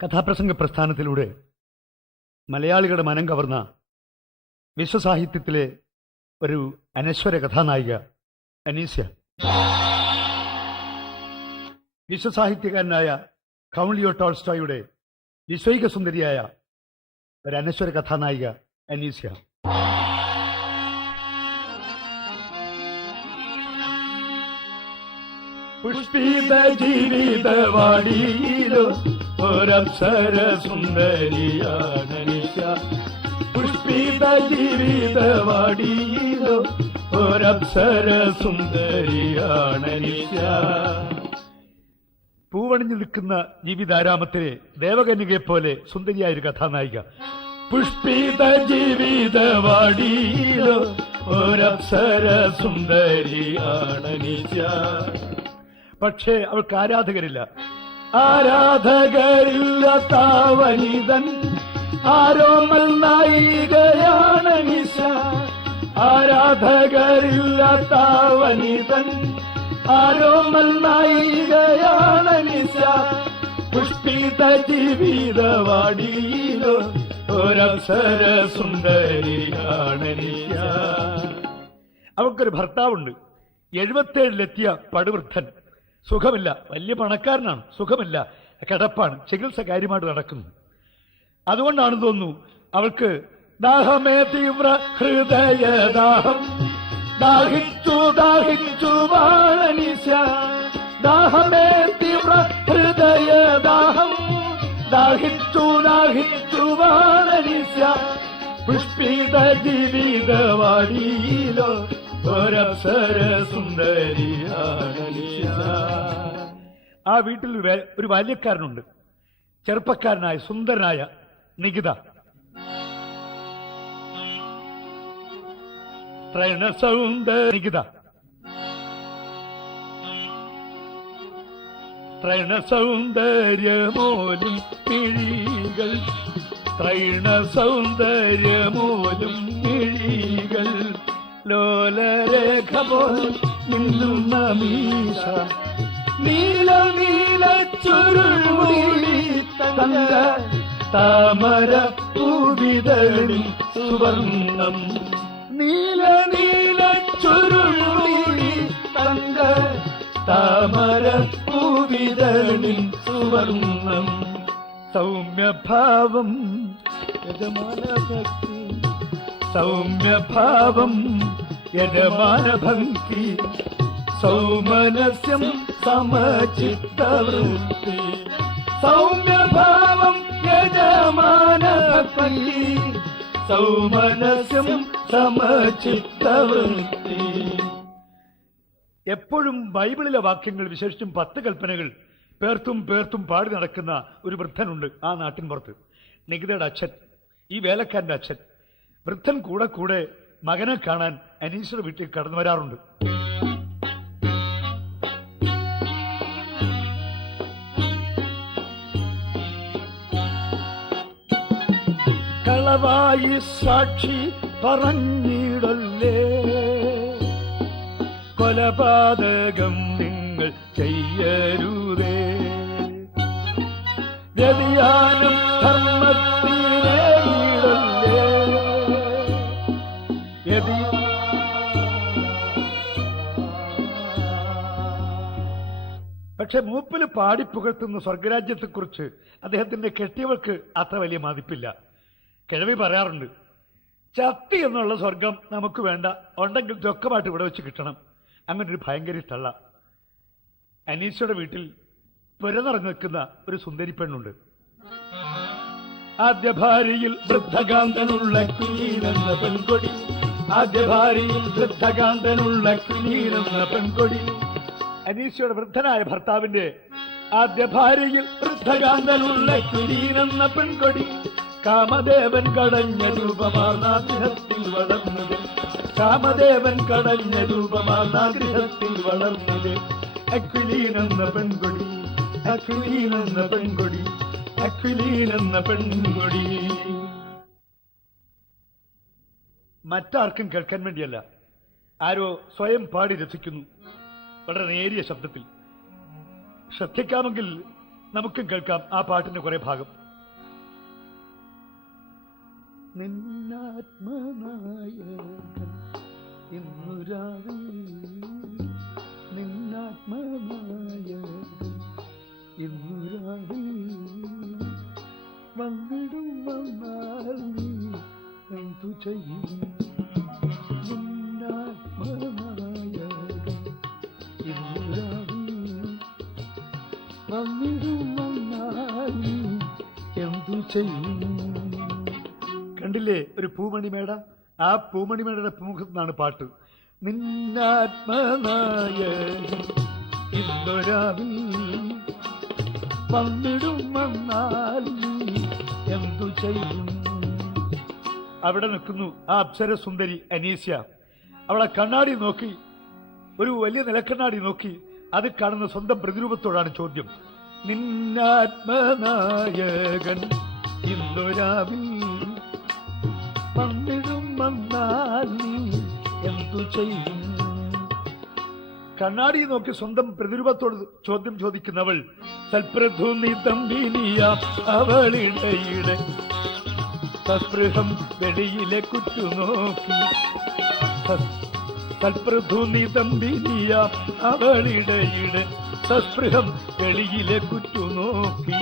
കഥാപ്രസംഗ പ്രസ്ഥാനത്തിലൂടെ മലയാളികളുടെ മനം കവർന്ന വിശ്വസാഹിത്യത്തിലെ ഒരു അനശ്വര കഥാനായിക അനീസ്യ. വിശ്വസാഹിത്യകാരനായ കൗളിയോ ടോൾസ്റ്റോയുടെ വിശ്വൈക സുന്ദരിയായ ഒരു അനശ്വര കഥാനായിക അനീസ്യ. പുഷ്പിത ജീവിതവാടിയിലോ ഒരപ്സര സുന്ദരിയാണ് അനീസ്യ. പുഷ്പിത ജീവിതവാടിയിലോ ഒരപ്സര സുന്ദരിയാണ് അനീസ്യ. പൂവണിഞ്ഞു നിൽക്കുന്ന ജീവിതാരാമത്തിലെ ദേവകന്യകയെ പോലെ സുന്ദരിയായ ഒരു കഥാനായിക. പുഷ്പിത ജീവിതവാടിയിലോ ഒരപ്സര സുന്ദരിയാണ് അനീസ്യ. പക്ഷേ അവൾക്ക് ആരാധകരില്ല. ആരാധകരില്ലാത്ത വനിതൻ ആരോമൽ നായികയാണ് അനീസ്യ. ആരാധകരില്ലാത്ത വനിതൻ ആരോമൽ നായികയാണ് അനീസ്യ. പുഷ്പിത ജീവിതവാടിയിലോ ഒരപ്സര സുന്ദരിയാണ് അനീസ്യ. അവൾക്കൊരു ഭർത്താവുണ്ട്. 77-ലെത്തിയ പടുവൃദ്ധൻ. സുഖമില്ല, വലിയ പണക്കാരനാണ്, സുഖമില്ല, കിടപ്പാണ്, ചികിത്സ കാര്യമായിട്ട് നടക്കുന്നു. അതുകൊണ്ടാണെന്ന് തോന്നുന്നു അവൾക്ക് ദാഹമേ തീവ്ര ഹൃദയദാഹം, ദാഹിച്ചു ദാഹിച്ചു അനീസ്യ. ദാഹമേ തീവ്ര ഹൃദയദാഹം, ദാഹിച്ചു ദാഹിച്ചു അനീസ്യ. പുഷ്പിത ജീവിതവാടിയിലോ ഒരപ്സര സുന്ദരിയാണ് അനീസ്യ. ആ വീട്ടിൽ ഒരു ബാല്യക്കാരനുണ്ട്, ചെറുപ്പക്കാരനായ സുന്ദരനായ നികിത. നികിത ത്രൈണസൗന്ദര്യമോലും മിഴികൾ, ത്രൈണസൗന്ദര്യമോലും മിഴികൾ, ലോലരേഖ പോലും നിന്നുന്ന മീശ, നീല നീല ചുരുൾമുടി തങ്ക താമര പൂവിതളിൽ സുവർണം, നീല നീല ചുരുൾമുടി തങ്ക താമര പൂവിതളിൽ സുവർണം. സൗമ്യഭാവം യജമാനഭക്തി, സൗമ്യഭാവം യജമാനഭക്തി, സൗമനസ്യം സമചിത്തവൃത്തി. സൗമ്യഭാവം യജമാനഭക്തി, സൗമനസ്യം സമചിത്തവൃത്തി. എപ്പോഴും ബൈബിളിലെ വാക്യങ്ങൾ, വിശേഷിച്ചും 10 കൽപ്പനകൾ പേർത്തും പേർത്തും പാടി നടക്കുന്ന ഒരു വൃദ്ധനുണ്ട് ആ നാട്ടിൻ പുറത്ത്. നികിതയുടെ അച്ഛൻ, ഈ വേലക്കാരന്റെ അച്ഛൻ. വൃദ്ധൻ കൂടെ കൂടെ മകനെ കാണാൻ അനീസ്യയുടെ വീട്ടിൽ കടന്നു വരാറുണ്ട്. കളവായി സാക്ഷി പറഞ്ഞിടല്ലേ, കൊലപാതകം നിങ്ങൾ ചെയ്യരുതേ, വ്യതിയാനം ധർമ്മത്തിനെ ഇടല്ലേ. പക്ഷെ മൂപ്പില് പാടിപ്പുകഴ്ത്തുന്ന സ്വർഗരാജ്യത്തെക്കുറിച്ച് അദ്ദേഹത്തിന്റെ കെട്ടിയവൾക്ക് അത്ര വലിയ മതിപ്പില്ല. കിഴവി പറയാറുണ്ട്, ചത്തി എന്നുള്ള സ്വർഗം നമുക്ക് വേണ്ട, ഉണ്ടെങ്കിൽ ചൊക്കമായിട്ട് ഇവിടെ വെച്ച് കിട്ടണം. അങ്ങനൊരു ഭയങ്കര തള്ള. അനീസ്യയുടെ വീട്ടിൽ പുരനിറഞ്ഞു നിൽക്കുന്ന ഒരു സുന്ദരി പെണ്ണുണ്ട്. ആദ്യ ഭാര്യയിൽ വൃദ്ധകാന്തനുള്ള കുലീനെന്ന പെൺകൊടി, ആദ്യ ഭാര്യയിൽ വൃദ്ധകാന്തനുള്ള കുലീനെന്ന പെൺകൊടി. അനീസ്യയുടെ വൃദ്ധനായ ഭർത്താവിന്റെ ആദ്യ ഭാര്യയിൽ വൃദ്ധകാന്തനുള്ള കുലീനെന്ന പെൺകൊടി. കാമദേവൻ കടഞ്ഞ രൂപമാർന്നാഗ്രഹത്തിൽ വളർന്നത്, കാമദേവൻ കടഞ്ഞ രൂപമാർന്നാഗ്രഹത്തിൽ വളർന്നത്. അക്വിലീനെന്ന പെൺകൊടി, അക്വിലീനെന്ന പെൺകൊടി, അക്വിലീനെന്ന പെൺകൊടി. മറ്റാർക്കും കേൾക്കാൻ വേണ്ടിയല്ല, ആരോ സ്വയം പാടി രസിക്കുന്നു വളരെ നേരിയ ശബ്ദത്തിൽ. ശ്രദ്ധിക്കാമെങ്കിൽ നമുക്കും കേൾക്കാം ആ പാട്ടിന്റെ കുറെ ഭാഗം. നിന്നാത്മനായകൻ ഇന്നുരാവിൽ, നിന്നാത്മനായകൻ ഇന്നുരാവിൽ വന്നിടും വന്നാൽ നീ എന്തു ചെയ്യും? നിന്നാത്മനായകൻ ഇന്നുരാവിൽ വന്നിടും വന്നാൽ നീ എന്തു ചെയ്യും? കണ്ടില്ലേ ഒരു പൂമണിമേട? ആ പൂമണിമേടയുടെ പൂമുഖത്ത് നിന്നാണ് പാട്ട്. നിന്നാത്മനായകൻ ഇന്നൊരാവിൽ വന്നിടും വന്നാൽ നീ എന്തു ചെയ്യും? അവിടെ നിൽക്കുന്നു ആ അപ്സരസുന്ദരി അനീസ്യ. അവളെ കണ്ണാടി നോക്കി, ഒരു വലിയ നിലക്കണ്ണാടി നോക്കി, അത് കാണുന്ന സ്വന്തം പ്രതിരൂപത്തോടാണ് ചോദ്യം. നിന്നാത്മനായകൻ ഇന്നൊരാവിൽ വന്നിടും വന്നാൽ നീ എന്തു ചെയ്യും? കണ്ണാടി നോക്കി സ്വന്തം പ്രതിരൂപത്തോട് ചോദ്യം ചോദിക്കുന്നവൾ സൽപ്രധുനി തമ്പിനിയ അവളിടയിടെ സസ്പൃഹം വെളിയിലെ കുറ്റുനോക്കി. സൽപ്രധുനി തമ്പിനിയ അവളിടയിടെ സസ്പൃഹം വെളിയിലെ കുറ്റുനോക്കി.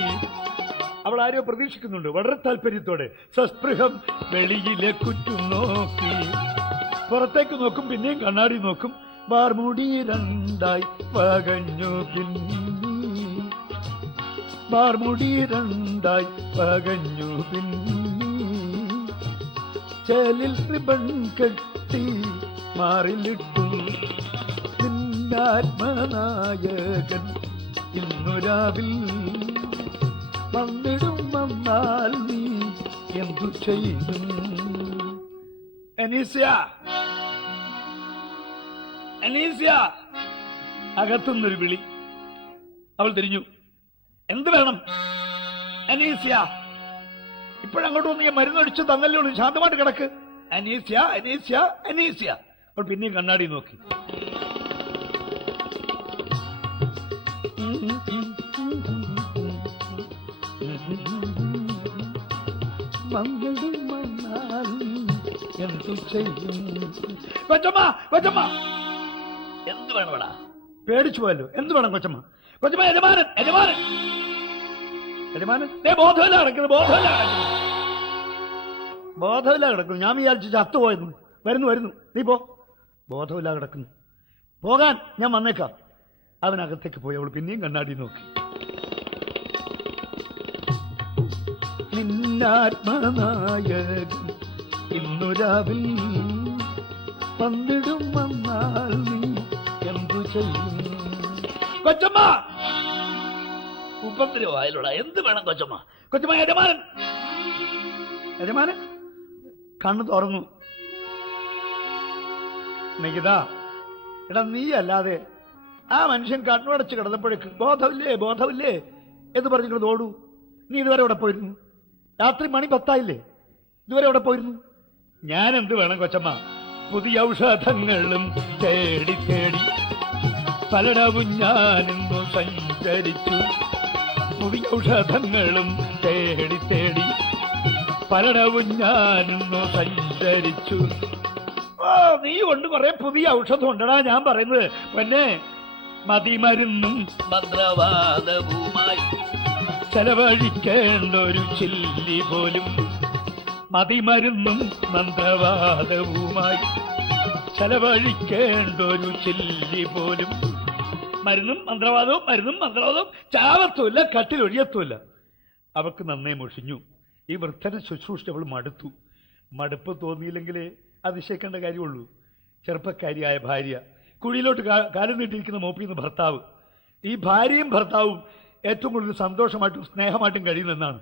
അവൾ ആരോ പ്രതീക്ഷിക്കുന്നുണ്ട് വളരെ താല്പര്യത്തോടെ. സസ്പൃഹം വെളിയിലെ കുറ്റുനോക്കി. പുറത്തേക്ക് നോക്കും, പിന്നെയും കണ്ണാടി നോക്കും. വാർമുടി രണ്ടായി പകഞ്ഞു പിന്നി, വാർമുടി രണ്ടായി പകഞ്ഞു പിന്നി, ചേലിൽ റിബൺ കെട്ടി മാറിലിട്ടു. നിന്നാത്മനായകൻ ഇന്നുരാവിൽ വന്നിടും വന്നാൽ നീ എന്തു ചെയ്യും? അനീസ്യ, അനീസ്യ! അകത്തുനിന്നൊരു വിളി. അവൾ തിരിഞ്ഞു. എന്ത് വേണം? അനീസ്യ, ഇപ്പോഴങ്ങോട്ട് വന്ന് ഞാൻ മരുന്നൊഴിച്ച് തന്നല്ലേ ഉള്ളൂ, ശാന്തമായിട്ട് കിടക്ക്. അനീസ്യ, അനീസ്യ, അനീസ്യ! അവൾ പിന്നെയും കണ്ണാടി നോക്കി. എന്തു ചെയ്യും? കൊച്ചമ്മ, കൊച്ചമ്മ! എന്ത് വേണം വേടാ? പേടിച്ചു പോയല്ലോ. എന്ത് വേണം കൊച്ചമ്മ? കൊച്ചമ്മ, യജമാനൻ, യജമാനൻ, യജമാനൻ! ബോധമില്ല കിടക്കുന്നു, ബോധമില്ല കിടക്കുന്നു, ബോധമില്ല കിടക്കുന്നു. ഞാൻ വിചാരിച്ചു ചത്തുപോയെന്നു. വരുന്നു, വരുന്നു, നീ പോ. ബോധമില്ല കിടക്കുന്നു. പോകാൻ ഞാൻ വന്നേക്കാം. അവനകത്തേക്ക് പോയി. അവൾ പിന്നെയും കണ്ണാടി നോക്കി. നിന്നാത്മനായകൻ ഇന്നുരാവിൽ വന്നിടും വന്നാൽ നീ എന്തു ചെയ്യും? കൊച്ചമ്മ! ഉപദ്രവമായാലോടാ. എന്ത് വേണം കൊച്ചമ്മ? കൊച്ചമ്മ, യജമാനൻ, യജമാനൻ! കണ്ണു തുറന്നു. നികിത, എടാ നീ അല്ലാതെ ആ മനുഷ്യൻ കണ്ണുടച്ച് കിടന്നപ്പോഴേക്ക് ബോധമില്ലേ, ബോധമില്ലേ എന്ന് പറഞ്ഞിട്ട് ഓടൂ. നീ ഇതുവരെ എവിടെ പോയിരുന്നു? രാത്രി മണി 10 ഇതുവരെ എവിടെ പോയിരുന്നു? ഞാൻ എന്ത് വേണം കൊച്ചമ്മ? പുതിയ ഔഷധങ്ങളും തേടി തേടി പലയിടവും ഞാനിന്നു സഞ്ചരിച്ചു. പുതിയ ഔഷധങ്ങളും തേടി തേടി പലയിടവും ഞാനിന്നു സഞ്ചരിച്ചു. ഓ, നീ കൊണ്ട് കുറെ പുതിയ ഔഷധം ഉണ്ടടാ. ഞാൻ പറയുന്നത് പിന്നെ മതിമരുന്നും മന്ത്രവാദവുമായി ചെലവഴിക്കേണ്ട ഒരു ചില്ലി പോലും, മതിമരുന്നും മന്ത്രവാദവുമായി ചെലവഴിക്കേണ്ട ഒരു ചില്ലി പോലും. മരുന്നും മന്ത്രവാദവും, മരുന്നും മന്ത്രവാദവും ചാവത്തുമില്ല, കട്ടിലൊഴിയത്തുമില്ല. അവൾക്ക് നന്നേ മുഷിഞ്ഞു. ഈ വൃദ്ധനെ ശുശ്രൂഷിച്ച് അവൾ മടുത്തു. മടുപ്പ് തോന്നിയില്ലെങ്കിലേ അതിശയിക്കേണ്ട കാര്യമുള്ളൂ. ചെറുപ്പക്കാരിയായ ഭാര്യ, കുഴിയിലോട്ട് കാലം നീട്ടിയിരിക്കുന്ന മോപ്പിന്ന് ഭർത്താവ്. ഈ ഭാര്യയും ഭർത്താവും ഏറ്റവും കൂടുതൽ സന്തോഷമായിട്ടും സ്നേഹമായിട്ടും കഴിയുന്നതെന്നാണ്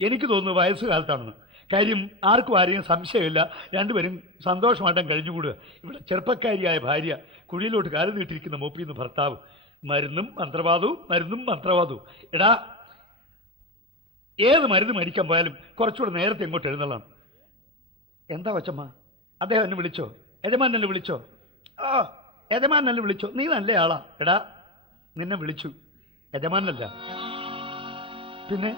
എനിക്ക് തോന്നുന്നത്. വയസ്സുകാലത്താണെന്ന്. കാര്യം ആർക്കും ആരെയും സംശയമില്ല. രണ്ടുപേരും സന്തോഷമായിട്ടും കഴിഞ്ഞുകൂടുക. ഇവിടെ ചെറുപ്പക്കാരിയായ ഭാര്യ, കുഴിയിലോട്ട് കാലം നീട്ടിയിരിക്കുന്ന മോപ്പിന്ന് ഭർത്താവ്. മരുന്നും മന്ത്രവാദവും, മരുന്നും മന്ത്രവാദവും. എടാ, ഏത് മരുന്ന് മേടിക്കാൻ പോയാലും കുറച്ചുകൂടെ നേരത്തെ ഇങ്ങോട്ട് എഴുന്നള്ളാം. എന്താ കൊച്ചമ്മ? അദ്ദേഹം എന്നെ വിളിച്ചോ? യജമാൻ എന്നെ വിളിച്ചോ? ആ, യജമാൻ എന്നെ വിളിച്ചോ? നീ നല്ല ആളാ. എടാ, നിന്നെ വിളിച്ചു, യജമാനല്ല. പിന്നെ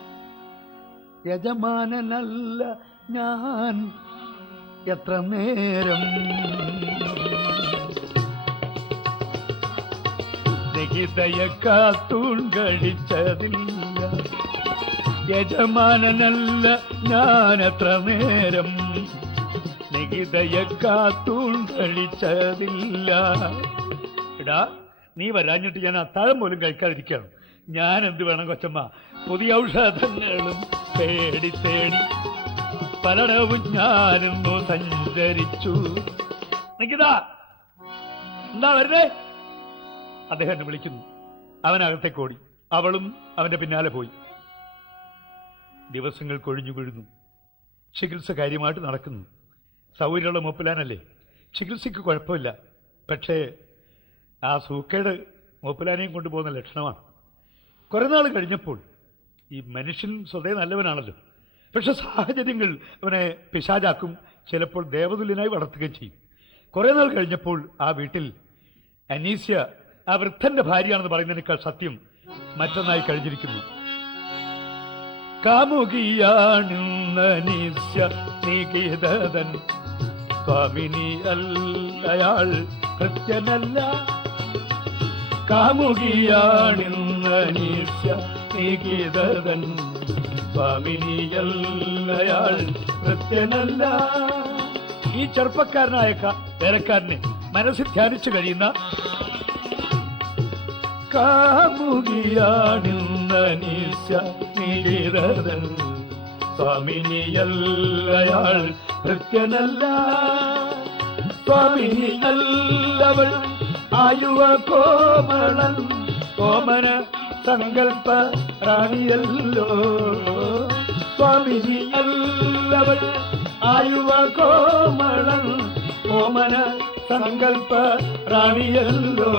യജമാനനല്ല ഞാൻ എത്ര നേരം നികിതയക്കാത്തൂൺ കഴിച്ചതില്ല, യജമാനനല്ല ഞാൻ എത്ര നേരം നികിതയക്കാത്തൂൺ കഴിച്ചതില്ല. എടാ, നീ വരാഞ്ഞിട്ട് ഞാൻ അത്താഴം പോലും കഴിക്കാതിരിക്കണം. ഞാൻ എന്ത് വേണം കൊച്ചമ്മ? പുതിയ ഔഷധങ്ങളും തേടി തേടി പലയിടവും ഞാനിന്നു സഞ്ചരിച്ചു. നിക്കിതാ, എന്താ വരുന്നേ? അദ്ദേഹം എന്നെ വിളിക്കുന്നു. അവനകത്തേക്ക് ഓടി. അവളും അവന്റെ പിന്നാലെ പോയി. ദിവസങ്ങൾ കൊഴിഞ്ഞു വീഴുന്നു. ചികിത്സ കാര്യമായിട്ട് നടക്കുന്നു. സൗകര്യമുള്ള മൂപ്പലാനല്ലേ, ചികിത്സയ്ക്ക് കുഴപ്പമില്ല. പക്ഷേ ആ സൂക്കേട് മൂപ്പലാനെയും കൊണ്ടുപോകുന്ന ലക്ഷണമാണ്. കുറേ നാൾ കഴിഞ്ഞപ്പോൾ, ഈ മനുഷ്യൻ സ്വതേ നല്ലവനാണല്ലോ, പക്ഷെ സാഹചര്യങ്ങൾ അവനെ പിശാചാക്കും, ചിലപ്പോൾ ദേവതുല്യനായി വളർത്തുകയും ചെയ്യും. കുറേ നാൾ കഴിഞ്ഞപ്പോൾ ആ വീട്ടിൽ അനീസ്യ ആ വൃദ്ധന്റെ ഭാര്യയാണെന്ന് പറയുന്നതിനേക്കാൾ സത്യം മറ്റൊന്നായി കഴിഞ്ഞിരിക്കുന്നു. കാമുകിയാണീസ്യ നികിതൻ, സ്വാമിനി അല്ലയാൾ കൃത്യനല്ല. കാമുകിയാണീസ്യ നികിതൻ, സ്വാമിനിയല്ലയാൾ കൃത്യനല്ല. ഈ ചെറുപ്പക്കാരനായ വേലക്കാരനെ മനസ്സിൽ ധ്യാനിച്ചു കഴിയുന്ന കാമുകിയാണീസ്യ നികിതൻ, സ്വാമിനിയല്ലയാൾ കൃത്യനല്ല. സ്വാമിനി അല്ലവൾ ആയുവ കോമളൻ, ഓമന സങ്കൽപ്പ റാണിയല്ലോ. സ്വാമിനി അല്ലവൾ ആയുവ കോമളൻ, ഓമന സങ്കൽപ്പ റാണിയല്ലോ.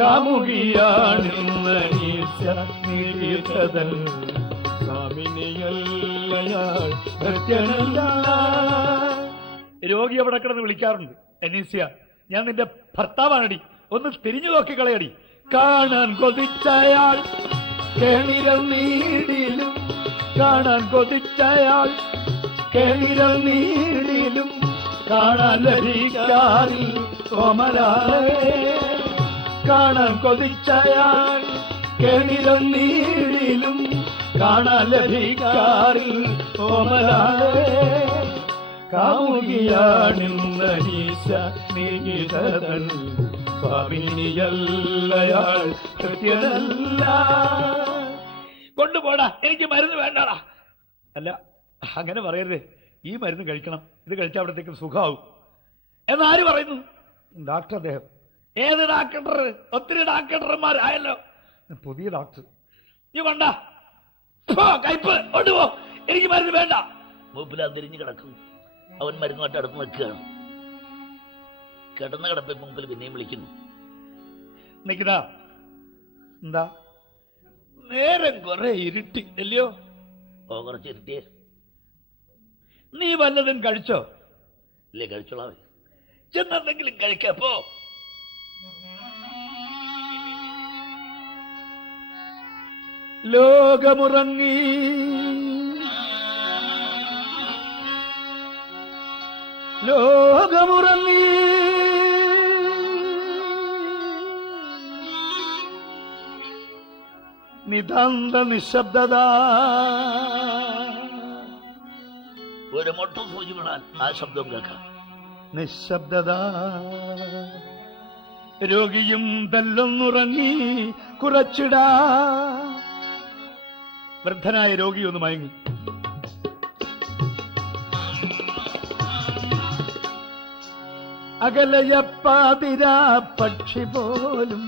കാമുകിയാണീസ്യ നികിതൻ, സ്വാമിനിയല്ലയാൾ കൃത്യനല്ല. രോഗി അവിടെ കിടന്ന് വിളിക്കാറുണ്ട്, അനീസ്യ, ഞാൻ നിന്റെ ഭർത്താവാണടി, ഒന്ന് തിരിഞ്ഞു നോക്കിക്കളയടി. കാണാൻ കൊതിച്ചയാൾ കേണിരൽ നീടിലും, കാണാൻ കൊതിച്ചയാൾ കേണിരൽ നീടിലും, കാണാൻ ലഭിക്കാറിൽ കോമലാളേ. കാണാൻ കൊതിച്ചയാൾ കേണിരൽ നീടിലും, കാണാൻ ലഭിക്കാറിൽ കോമലാളേ. കാമുകിയാണീസ്യ നികിതൻ, സ്വാമിനിയല്ലയാൾ കൃത്യനല്ല. കൊണ്ടുപോടാ, എനിക്ക് മരുന്ന് വേണ്ടാടാ. അല്ല, അങ്ങനെ പറയരുതേ. ഈ മരുന്ന് കഴിക്കണം, ഇത് കഴിച്ചാൽ അവിടത്തേക്കും സുഖമാവും എന്നാര് പറയുന്നു? ഡോക്ടർ അദ്ദേഹം. ഏത് ഡാക്ടർ? ഒത്തിരി ഡാക്ടർമാരായല്ലോ. പുതിയ ഡോക്ടർ. നീ വേണ്ട, കയ്പ് കൊണ്ടുപോ, എനിക്ക് മരുന്ന് വേണ്ട. മൂപ്പിലാൻ തിരിഞ്ഞു കിടക്കും. അവൻ മരുന്നുമായിട്ട് അടുത്ത് നിൽക്കുകയാണ്. കിടന്ന കിടപ്പിൽ മുമ്പിൽ പിന്നെയും വിളിക്കുന്നു. നിൽക്കതാ, എന്താ നേരം കുറെ ഇരുട്ടി അല്ലയോ? ഓ, കുറച്ച് ഇരുട്ടിയേ. നീ വല്ലതും കഴിച്ചോ? ഇല്ലേ, കഴിച്ചോളാം. ചെന്നെന്തെങ്കിലും കഴിക്കപ്പോ. ലോകമുറങ്ങി ലോകമുറങ്ങി നിതാന്ത നിശബ്ദത. ഒരു മൊട്ടം സൂചി വീണാൽ ആ ശബ്ദം കേൾക്കാം. നിശബ്ദത. രോഗിയും തല്ലൊന്നുറങ്ങി കുറച്ചിടാ. വൃദ്ധനായ രോഗി ഒന്ന് മയങ്ങി. അകലയപ്പാതിരാ പക്ഷി പോലും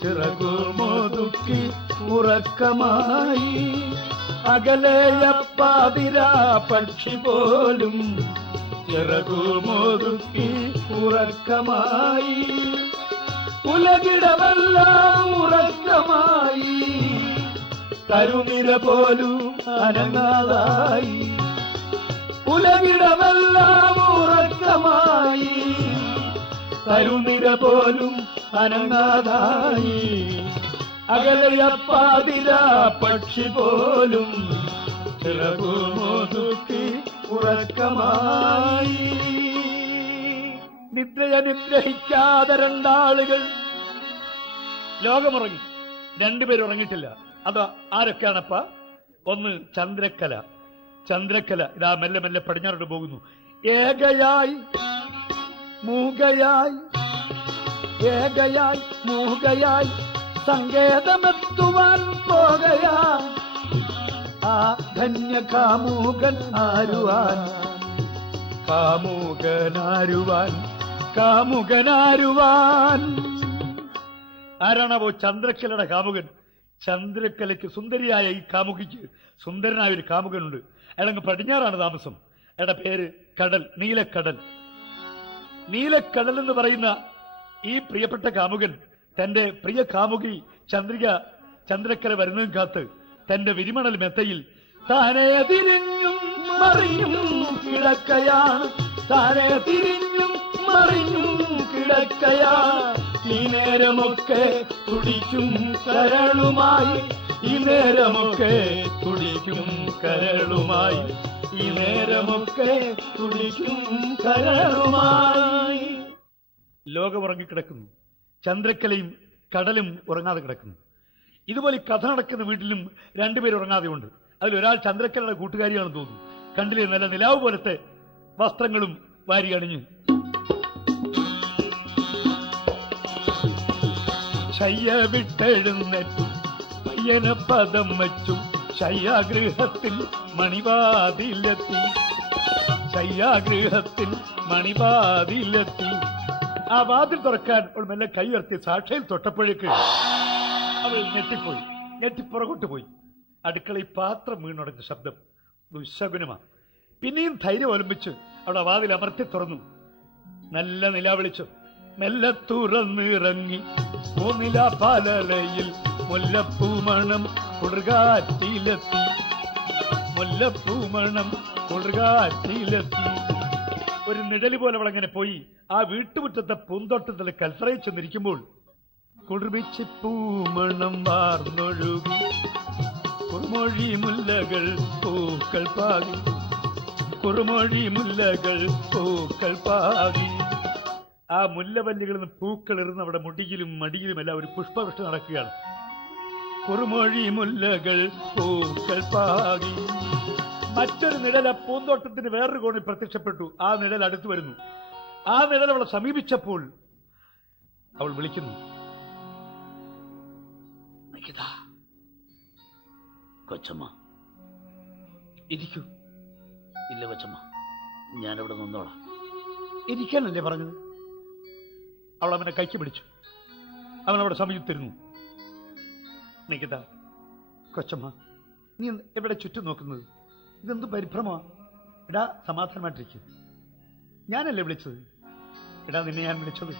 ചിറകുമോതുക്കി ഉറക്കമായി. അകലയപ്പാതിരാ പക്ഷി പോലും ചിറകുമോതുക്കി ഉറക്കമായി. ഉലകിടമെല്ലാം ഉറക്കമായി. തരുനിര പോലും അനങ്ങാതായി. ഉലകിടമെല്ലാം ഉറക്കമായി. തരുനിര പോലും അനങ്ങാതായി. അകലയപ്പാതിര പക്ഷി പോലും ചിറകുമൊതുക്കി ഉറക്കമായി. നിദ്രയനുഗ്രഹിക്കാതെ രണ്ടാളുകൾ ലോകമുറങ്ങി. രണ്ടുപേരും ഉറങ്ങിയിട്ടില്ല. അത് ആരൊക്കെയാണപ്പ? ഒന്ന് ചന്ദ്രക്കല. ചന്ദ്രക്കല ഇതാ മെല്ലെ മെല്ലെ പടിഞ്ഞാറോട്ട് പോകുന്നു. ഏകയായി മൂകയായി, ഏകയായി മൂകയായി സങ്കേതമെത്തുവാൻ പോകയാ. ആ ധന്യ കാമുകൻ ആരുവാൻ, കാമുകനാരുവാൻ, കാമുകനാരുവാൻ. ആരാണാവോ ചന്ദ്രക്കലയുടെ കാമുകൻ? ചന്ദ്രക്കലയ്ക്ക് സുന്ദരിയായ ഈ കാമുകിക്ക് സുന്ദരനായ ഒരു കാമുകനുണ്ട്. അയാളങ്ങ് പടിഞ്ഞാറാണ് താമസം. അയാളുടെ പേര് കടൽ, നീലക്കടൽ. നീലക്കടൽ എന്ന് പറയുന്ന ഈ പ്രിയപ്പെട്ട കാമുകൻ തന്റെ പ്രിയ കാമുകി ചന്ദ്രക്കല വരുന്നതും കാത്ത് തന്റെ വിരിമണൽ മെത്തയിൽ താനെ തിരിഞ്ഞും മറിഞ്ഞും കിടക്കയാണ്, താനെ തിരിഞ്ഞും മറിഞ്ഞും കിടക്കയാണ്. ഈ നേരമൊക്കെ തുടിക്കും കരളുമായി, ഈ നേരമൊക്കെ തുടിക്കും കരളുമായി, ഈ നേരമൊക്കെ തുടിക്കും കരളുമായി. ലോകം ഉറങ്ങിക്കിടക്കുന്നു. ചന്ദ്രക്കലയും കടലും ഉറങ്ങാതെ കിടക്കുന്നു. ഇതുപോലെ കഥ നടക്കുന്ന വീട്ടിലും രണ്ടുപേരും ഉറങ്ങാതെ ഉണ്ട്. അതിലൊരാൾ ചന്ദ്രക്കലയുടെ കൂട്ടുകാരിയാണെന്ന് തോന്നുന്നു. കണ്ടില്ലേ, നല്ല നിലാവ് പോലത്തെ വസ്ത്രങ്ങളും വാരി അണിഞ്ഞ് ശയ്യ വിട്ടെഴുന്നേറ്റു പയ്യനെ പദം വച്ചു. ശയ്യാഗൃഹത്തിൽ മണിവാതിലെത്തി, ശയ്യാഗൃഹത്തിൽ മണിവാതിലെത്തി. ആ വാതിൽ തുറക്കാൻ അവൾ മെല്ലെ കൈ ഉയർത്തി സാക്ഷയിൽ തൊട്ടപ്പോഴേക്ക് അവൾ ഞെട്ടിപ്പോയി, ഞെട്ടിപ്പുറകോട്ട് പോയി. അടുക്കളയിൽ പാത്രം വീണുടഞ്ഞ ശബ്ദം ദുശകുനമാ. പിന്നെയും ധൈര്യം ഒലമ്പിച്ച് അവിടെ വാതിൽ അമർത്തി തുറന്നു. നല്ല നിലാവിളിച്ചു മെല്ലെ തുറന്നിറങ്ങി. പൂനില പാലലയിൽ മുല്ലപ്പൂമണം കുളിർകാറ്റിലെത്തി, മുല്ലപ്പൂമണം കുളിർകാറ്റിലെത്തി. ഒരു നിഴല് പോലെ അവളങ്ങനെ പോയി ആ വീട്ടുമുറ്റത്തെ പൂന്തോട്ടത്തിൽ കൽത്തറയിൽ ചെന്നിരിക്കുമ്പോൾ കുളിർവിച്ച് പൂമണം വാർന്നൊഴുകി. കുറുമൊഴി മുല്ലകൾ പൂക്കൾ പാകി, കുറുമൊഴി മുല്ലകൾ പൂക്കൾ പാകി. ആ മുല്ലവല്ലികളിൽ നിന്ന് പൂക്കൾ എറിഞ്ഞ് അവിടെ മുടിയിലും മടിയിലുമെല്ലാം ഒരു പുഷ്പവൃഷ്ടി നടക്കുകയാണ്. കുറുമൊഴി മുല്ലകൾ പൂക്കൾ പാകി. മറ്റൊരു നിഴൽ ആ പൂന്തോട്ടത്തിന് വേറൊരു കോണിൽ പ്രത്യക്ഷപ്പെട്ടു. ആ നിഴൽ അടുത്തു വരുന്നു. ആ നിഴൽ അവളെ സമീപിച്ചപ്പോൾ അവൾ വിളിക്കുന്നു, കൊച്ചമ്മ. ഇരിക്കൂ. ഇല്ല കൊച്ചമ്മ, ഞാനിവിടെ നിന്നോളാം. ഇരിക്കാനല്ലേ പറഞ്ഞത്? അവൾ അവനെ കൈക്ക് പിടിച്ചു. അവൻ അവിടെ സമീപത്തിരുന്നു. നികിത, കൊച്ചമ്മ, നീ എവിടെ ചുറ്റും നോക്കുന്നത്? ഇതെന്ത് പരിഭ്രമമാ? എടാ, സമാധാനമായിട്ടിരിക്കും. ഞാനല്ലേ വിളിച്ചത്? എടാ, നിന്നെ ഞാൻ വിളിച്ചത്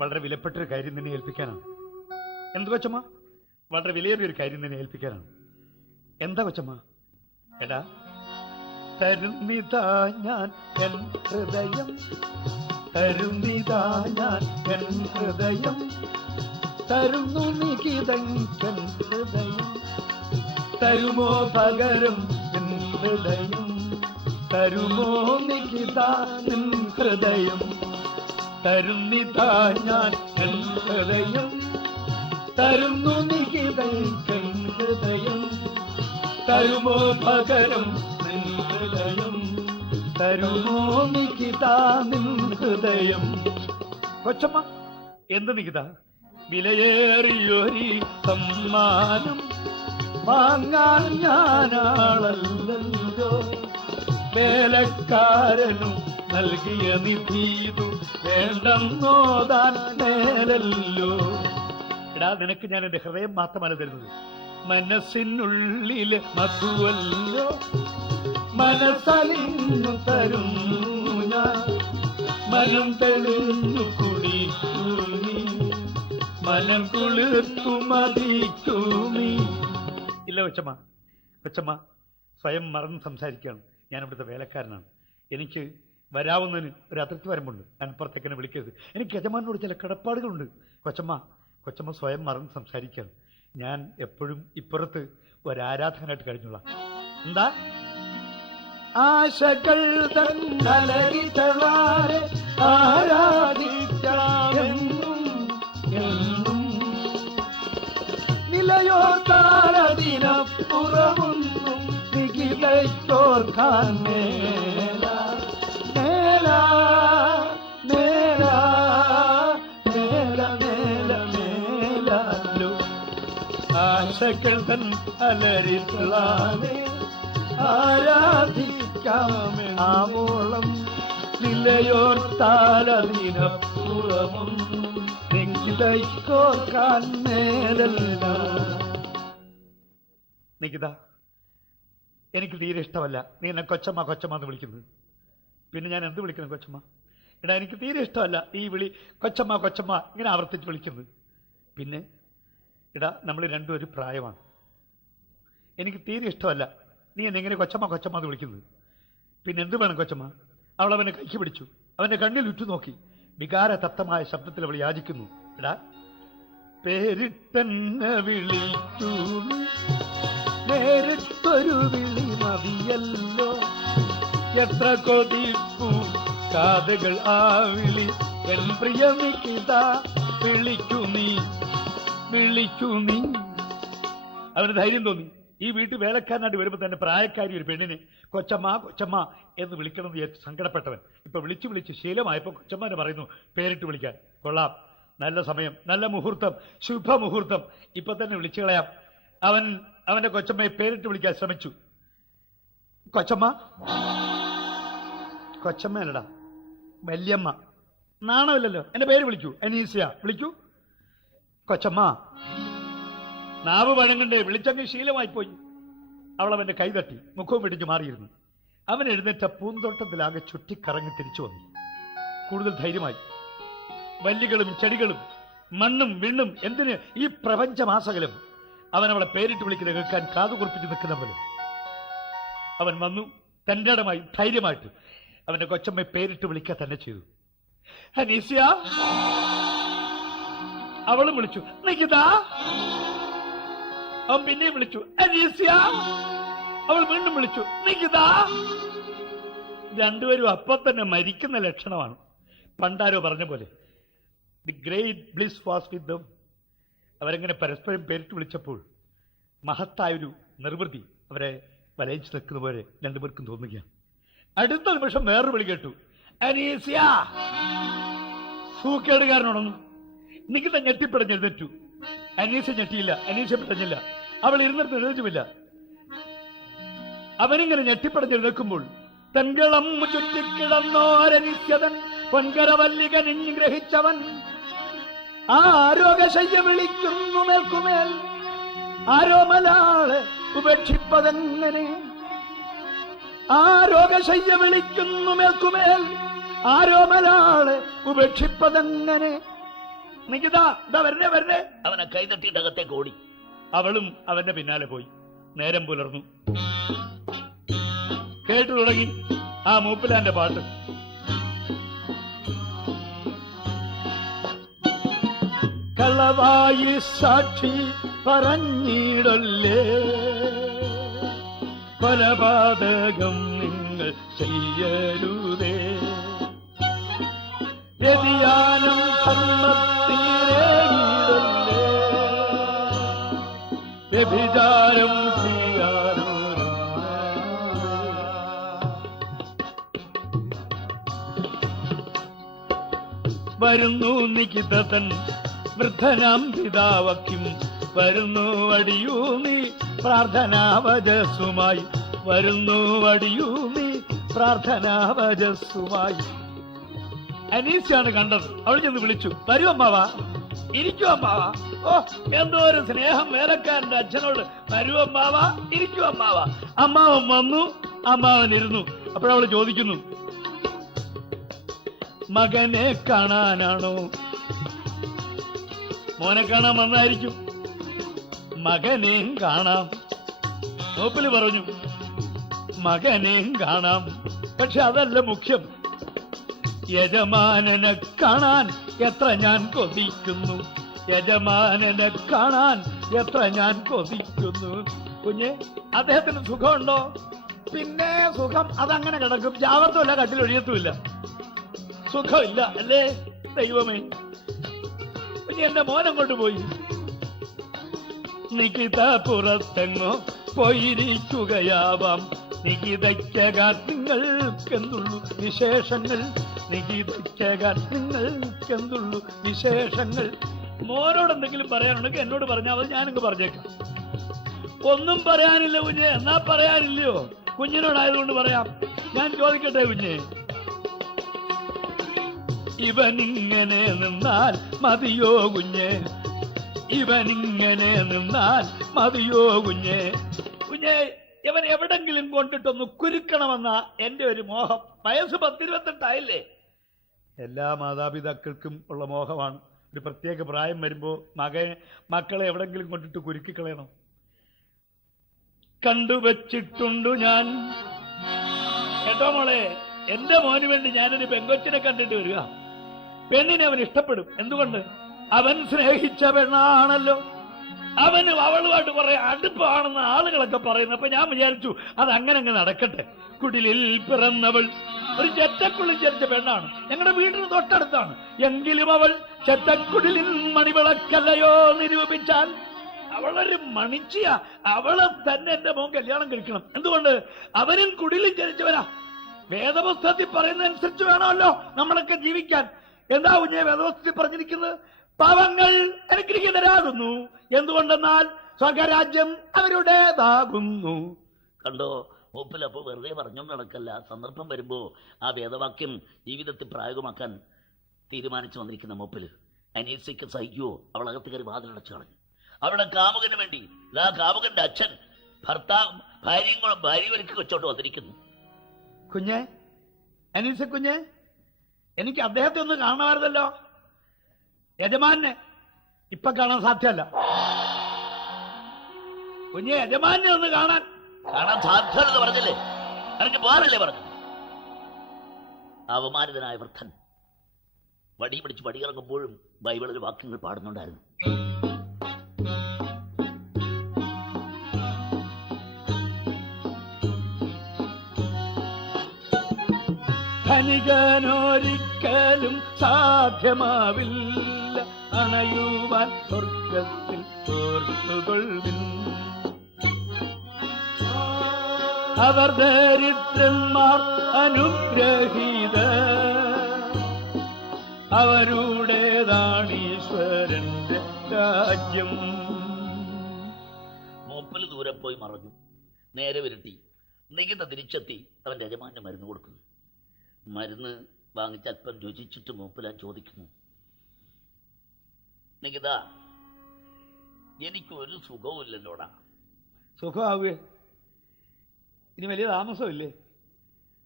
വളരെ വിലപ്പെട്ടൊരു കാര്യം നിന്നെ ഏൽപ്പിക്കാനാണ്. എന്ത് കൊച്ചമ്മ? വളരെ വിലയേറിയൊരു കാര്യം നിന്നെ ഏൽപ്പിക്കാനാണ്. എന്താ കൊച്ചമ്മ? എടാ, തരുന്നിതാ ഞാൻ എൻ ഹൃദയം, തരുന്നിതാ ഞാൻ എൻ ഹൃദയം, തരുന്നു നികിതൻ ഹൃദയം. തരുമോ പകരം നിൻ ഹൃദയം, തരുമോ നികിത നിൻ ഹൃദയം. തരുന്നിതാ ഞാൻ എൻ ഹൃദയം, തരുന്നു നികിതൻ ഹൃദയം. തരുമോ പകരം നിൻ ഹൃദയം, തരുമോ നികിത നിൻ ഹൃദയം. കൊച്ചമ്മ, എന്ത് നികിത? വിലയേറിയൊരു സമ്മാനം വാങ്ങാൻ ഞാനാളല്ലോ, വേലക്കാരനും നൽകിയ നിധീതു വേണ്ടെന്നോതാൻ നേരല്ലോ. എടാ, നിനക്ക് ഞാൻ എന്റെ ഹൃദയം മാത്രമല്ല തരുന്നത്, മനസ്സിനുള്ളിലെ മധുവല്ലോ. മനസ്സലിഞ്ഞു തരുന്നു ഞാൻ, മനം തെളിഞ്ഞു കുടിക്കൂമി, മനം കുളിർത്തു മതിക്കൂമി. ഇല്ല കൊച്ചമ്മ, കൊച്ചമ്മ സ്വയം മറന്ന് സംസാരിക്കുകയാണ്. ഞാൻ ഇവിടുത്തെ വേലക്കാരനാണ്. എനിക്ക് വരാവുന്നതിന് ഒരു അതിർത്തി വരമ്പുണ്ട്. ഞാൻ പുറത്തേക്ക് എന്നെ വിളിക്കരുത്. എനിക്ക് യജമാനോട് ചില കടപ്പാടുകളുണ്ട്. കൊച്ചമ്മ, കൊച്ചമ്മ സ്വയം മറന്ന് സംസാരിക്കുകയാണ്. ഞാൻ എപ്പോഴും ഇപ്പുറത്ത് ഒരാരാധകനായിട്ട് കഴിഞ്ഞോളാം. എന്താ ആശകൾ തന്നലരിതളാരെ ആരാധിക്കാമെന്നും എന്നും നിലയോർത്താലതിനപ്പുറമൊന്നും നികിതോർക്കാൻ മേല മേല മേല മേല മേല മേലല്ലോ ആശകൾ തൻ അലരിതളാരെ ആരാധിക്കാമെന്നാമോളം നിലയോർത്താലതിനപ്പുറമൊന്നും നികിതോർക്കാൻ മേലല്ല. നികിത, എനിക്ക് തീരെ ഇഷ്ടമല്ല നീ എന്നെ കൊച്ചമ്മ കൊച്ചമ്മ എന്ന് വിളിക്കുന്നത്. പിന്നെ ഞാൻ എന്ത് വിളിക്കണം കൊച്ചമ്മ? എടാ, എനിക്ക് തീരെ ഇഷ്ടമല്ല ഈ വിളി കൊച്ചമ്മ കൊച്ചമ്മ ഇങ്ങനെ ആവർത്തിച്ച് വിളിക്കുന്നത്. പിന്നെ എടാ, നമ്മൾ രണ്ടും ഒരു പ്രായമാണ്. എനിക്ക് തീരെ ഇഷ്ടമല്ല നീ എന്നെ എങ്ങനെ കൊച്ചമ്മ കൊച്ചമ്മ എന്ന് വിളിക്കുന്നത്. പിന്നെ എന്ത് വേണം കൊച്ചമ്മ? അവൾ അവനെ കൈക്ക് പിടിച്ചു, അവന്റെ കണ്ണിൽ ഉറ്റുനോക്കി വികാര തപ്തമായ ശബ്ദത്തിൽ അവൾ യാചിക്കുന്നു. എടാ, പേരിട്ടെന്നെ വിളിക്കൂ, നേരിട്ടൊരു വിളി മതിയല്ലോ, എത്ര കൊതിപ്പൂ കാതുകൾ ആ വിളി, എൻ പ്രിയ നികിത വിളിക്കൂ നീ വിളിക്കൂ നീ. അവന് ധൈര്യം തോന്നി. ഈ വീട്ടിൽ വേലക്കാരനായിട്ട് വരുമ്പോൾ തന്നെ പ്രായക്കാരി ഒരു പെണ്ണിനെ കൊച്ചമ്മ കൊച്ചമ്മ എന്ന് വിളിക്കണം എന്ന് വിചാരിച്ച് സങ്കടപ്പെട്ടവൻ ഇപ്പൊ വിളിച്ചു വിളിച്ച് ശീലമായപ്പോൾ കൊച്ചമ്മനെ പറയുന്നു പേരിട്ട് വിളിക്കാൻ. കൊള്ളാം, നല്ല സമയം, നല്ല മുഹൂർത്തം, ശുഭമുഹൂർത്തം, ഇപ്പൊ തന്നെ വിളിച്ചു കളയാം. അവന്റെ കൊച്ചമ്മയെ പേരിട്ട് വിളിക്കാൻ ശ്രമിച്ചു. കൊച്ചമ്മ കൊച്ചമ്മയല്ലടാ, വല്യമ്മ. നാണമില്ലല്ലോ, എന്റെ പേര് വിളിക്കൂ, അനീസിയ വിളിക്കൂ. കൊച്ചമ്മ. നാവ് വഴങ്ങണ്ടേ, വിളിച്ചങ്ങ് ശീലമായി പോയി. അവൾ അവന്റെ കൈ തട്ടി മുഖവും പിടിച്ചു മാറിയിരുന്നു. അവൻ എഴുന്നേറ്റ പൂന്തോട്ടത്തിലാകെ ചുറ്റിക്കറങ്ങി തിരിച്ചു വന്നു. കൂടുതൽ ധൈര്യമായി. വല്ലികളും ചെടികളും മണ്ണും വിണ്ണും എന്തിന് ഈ പ്രപഞ്ചമാസകലും അവൻ അവളെ പേരിട്ട് വിളിക്കുന്നത് കേൾക്കാൻ കാതുകുറിപ്പിച്ച് നിൽക്കുന്ന പോലെ അവൻ വന്നു. തന്റെ ഇടമായി ധൈര്യമായിട്ട് അവന്റെ കൊച്ചമ്മയെ പേരിട്ട് വിളിക്കാൻ തന്നെ ചെയ്തു. അനീസിയ. അവളും വിളിച്ചു നികിത. അവൻ പിന്നെയും വിളിച്ചു അനീസിയ. അവൾ വീണ്ടും വിളിച്ചു നികിത. രണ്ടുപേരും അപ്പൊ തന്നെ മരിക്കുന്ന ലക്ഷണമാണ്. പണ്ടാരോ പറഞ്ഞ പോലെ the great bliss was with dum. അവരെങ്ങനെ പരസ്പരം പേരിട്ട് വിളിച്ചപ്പോൾ മഹത്തായൊരു നിർവൃതി അവരെ വലയിച്ചു നിൽക്കുന്ന പോലെ രണ്ടുപേർക്കും തോന്നുകയാണ്. അടുത്ത നിമിഷം വേറൊരു വിളി കേട്ടു, അനീസിയ. സൂക്കേടുകാരനോടൊന്നു നികിത ഞെട്ടിപ്പിടഞ്ഞെഴുന്നേറ്റു. അനീസ ഞെട്ടിയില്ല, അനീസ പിടഞ്ഞില്ല, അവൾ ഇരുന്നിട്ട് എഴുതുമില്ല. അവനിങ്ങനെ ഞെട്ടിപ്പടഞ്ഞെഴുന്നേൽക്കുമ്പോൾ തൻകളം ചുറ്റിക്കിടന്നോരനിത്യതൻ പൊൻകരവല്ലിക നിഗ്രഹിച്ചവൻ ആരോഗ്യശയ്യ വിളിക്കുന്നു മേൽക്കുമേൽ ആരോമലാളെ ഉപേക്ഷിപ്പതെങ്ങനെ. ആരോഗ്യശയ്യ വിളിക്കുന്നു മേൽക്കുമേൽ ആരോമലാളെ ഉപേക്ഷിപ്പതെങ്ങനെ. നികിത ഇതാ വരണേ വരണേ. അവനെ കൈതട്ടിയിട്ട് അകത്തേക്ക് ഓടി. അവളും അവന്റെ പിന്നാലെ പോയി. നേരം പുലർന്നു. കേട്ടു തുടങ്ങി ആ മൂപ്പിലാന്റെ പാട്ട്. കളവായി സാക്ഷി പറഞ്ഞിടല്ലേ, കൊലപാതകം നിങ്ങൾ ചെയ്യരുതേ, വ്യതിയാനം ധർമ്മത്തിലേകിടല്ലേ, വ്യഭിചാരം ചെയ്യാനോ. വരുന്നു നികിതൻ വൃദ്ധനാം പിതാവക്കും, വരുന്നു വടിയൂ നീ പ്രാർത്ഥനാവജസ്സുമായി, വരുന്നു വടിയൂ നീ പ്രാർത്ഥനാവജസ്സുമായി. അനീസിയാണ് കണ്ടത്. അവൾ ചെന്ന് വിളിച്ചു, വരൂ അമ്മാവാ, ഇരിക്കൂ അമ്മാവാ. ഓ, എന്തോ ഒരു സ്നേഹം വേലക്കാരന്റെ അച്ഛനോട്. വരൂ അമ്മാവാ, ഇരിക്കൂ അമ്മാവാ. അമ്മാവൻ വന്നു, അമ്മാവൻ ഇരുന്നു. അപ്പോഴവള് ചോദിക്കുന്നു, മകനെ കാണാനാണോ? മോനെ കാണാൻ വന്നായിരിക്കും. മകനെയും കാണാം. മൂപ്പില് പറഞ്ഞു, മകനെയും കാണാം, പക്ഷെ അതല്ല മുഖ്യം. യജമാനനെ കാണാൻ എത്ര ഞാൻ കൊതിക്കുന്നു. യജമാനനെ കാണാൻ എത്ര ഞാൻ കൊതിക്കുന്നു. കുഞ്ഞെ, അദ്ദേഹത്തിന് സുഖമുണ്ടോ? പിന്നെ സുഖം അതങ്ങനെ കിടക്കും, ജാവർത്തുമില്ല, കട്ടിലൊഴിയത്തുമില്ല. സുഖമില്ല അല്ലേ? ദൈവമേ, കുഞ്ഞെ എന്റെ മോനം കൊണ്ടുപോയി. നികിത പുറത്തെങ്ങോ പോയിരിക്കുകയാവാം, നികിതയ്ക്കാൻ നിങ്ങൾക്കെന്തുള്ളൂ വിശേഷങ്ങൾ, നികിതയ്ക്കാൻ നിങ്ങൾക്കെന്തുള്ളൂ വിശേഷങ്ങൾ. മോനോട് എന്തെങ്കിലും പറയാനുണ്ടെങ്കിൽ എന്നോട് പറഞ്ഞാൽ മതി, ഞാനിങ്ങ് പറഞ്ഞേക്കാം. ഒന്നും പറയാനില്ല കുഞ്ഞെ, എന്നാ പറയാനില്ലയോ? കുഞ്ഞിനോടായതുകൊണ്ട് പറയാം. ഞാൻ ചോദിക്കട്ടെ കുഞ്ഞെ, ഇവനിങ്ങനെ നിന്നാൽ മതിയോ കുഞ്ഞെ? ഇവനിങ്ങനെ നിന്നാൽ മതിയോ കുഞ്ഞെ? കുഞ്ഞെ, ഇവൻ എവിടെങ്കിലും കൊണ്ടിട്ടൊന്ന് കുരുക്കണമെന്ന എന്റെ ഒരു മോഹം. വയസ്സ് 10-28 എല്ലാ മാതാപിതാക്കൾക്കും ഉള്ള മോഹമാണ്. ഒരു പ്രത്യേക പ്രായം വരുമ്പോ മക്കളെ എവിടെങ്കിലും കൊണ്ടിട്ട് കുരുക്കി കളയണം. കണ്ടുവച്ചിട്ടുണ്ടു ഞാൻ, കേട്ടോ മോളെ, എന്റെ മോന് വേണ്ടി ഞാനൊരു പെങ്കൊച്ചിനെ കണ്ടിട്ട് വരിക. പെണ്ണിനെ അവൻ ഇഷ്ടപ്പെടും. എന്തുകൊണ്ട്? അവൻ സ്നേഹിച്ച പെണ്ണാണല്ലോ. അവന് അവളുമായിട്ട് കുറെ അടുപ്പാണെന്ന് ആളുകളൊക്കെ പറയുന്നു. അപ്പൊ ഞാൻ വിചാരിച്ചു അത് അങ്ങനെ അങ്ങ് നടക്കട്ടെ. കുടിലിൽ പിറന്നവൾ ഒരു ചെറ്റക്കുള്ളിൽ ജനിച്ച പെണ്ണാണ്, ഞങ്ങളുടെ വീടിന് തൊട്ടടുത്താണ്. എങ്കിലും അവൾ ചെറ്റക്കുടിലിൻ മണിവിളക്കല്ലയോ നിരൂപിച്ചാൽ അവളൊരു മണിച്ചിയ. അവളെ തന്നെ എന്റെ മോൻ കല്യാണം കഴിക്കണം. എന്തുകൊണ്ട്? അവനും കുടിലിൽ ജനിച്ചവനാ. വേദപുസ്തകത്തിൽ പറയുന്നതനുസരിച്ച് വേണമല്ലോ നമ്മളൊക്കെ ജീവിക്കാൻ. എന്താ കുഞ്ഞെ വേദപുസ്തകത്തിൽ പറഞ്ഞിരിക്കുന്നത്? പാവങ്ങൾ അനുഗ്രഹീതരാകുന്നു. എന്തുകൊണ്ടെന്നാൽ സ്വർഗരാജ്യം അവരുടേതാകുന്നു. കണ്ടോ, മൂപ്പിലപ്പോ വെറുതെ പറഞ്ഞോണ്ട് നടക്കല്ല. സന്ദർഭം വരുമ്പോ ആ വേദവാക്യം ജീവിതത്തിൽ പ്രായോഗമാക്കാൻ തീരുമാനിച്ചു വന്നിരിക്കുന്ന മൂപ്പില് അനീസയ്ക്ക് സഹിക്കുവോ? അവളകത്ത് കയറി വാതിലടച്ചു കളഞ്ഞു. അവളുടെ കാമുകന് വേണ്ടി ആ കാമുകന്റെ അച്ഛൻ ഭാര്യയും കൂടെ ഭാര്യ ഒരുക്കി വെച്ചോട്ട് വന്നിരിക്കുന്നു. കുഞ്ഞെ, അനീസ കുഞ്ഞെ, എനിക്ക് അദ്ദേഹത്തെ ഒന്ന് കാണണമായിരുന്നല്ലോ. യജമാനെ ഇപ്പൊ കാണാൻ സാധ്യമല്ല. കുഞ്ഞെ, യജമാനെ ഒന്ന് കാണാൻ സാധ്യത പറഞ്ഞല്ലേ? എനിക്ക് പോകാറില്ലേ പറഞ്ഞു. അവമാനിതനായ വൃദ്ധൻ വടി പിടിച്ച് പടിയിറങ്ങുമ്പോഴും ബൈബിളിൽ വാക്യങ്ങൾ പാടുന്നുണ്ടായിരുന്നു. ധനികനൊരിക്കലും സാധ്യമാവില്ല അണയുവാൻ സ്വർഗത്തിൽ ഓർത്തുകൊള്ളിൻ. അവർ ദരിദ്രന്മാർ അനുഗ്രഹീത, അവരുടേതാണീശ്വരന്റെ രാജ്യം. മൂപ്പല് ദൂരെ പോയി മറഞ്ഞു. നേരെ വിരട്ടി നികിത തിരിച്ചെത്തി അവന്റെ യജമാന്റെ മരുന്ന് കൊടുക്കുന്നു. മരുന്ന് വാങ്ങിച്ച് അല്പം രുചിച്ചിട്ട് മൂപ്പല ചോദിക്കുന്നു, നികിത, എനിക്കൊരു സുഖവുമില്ലല്ലോടാ. സുഖമാവേ? ഇനി വലിയ താമസമില്ലേ?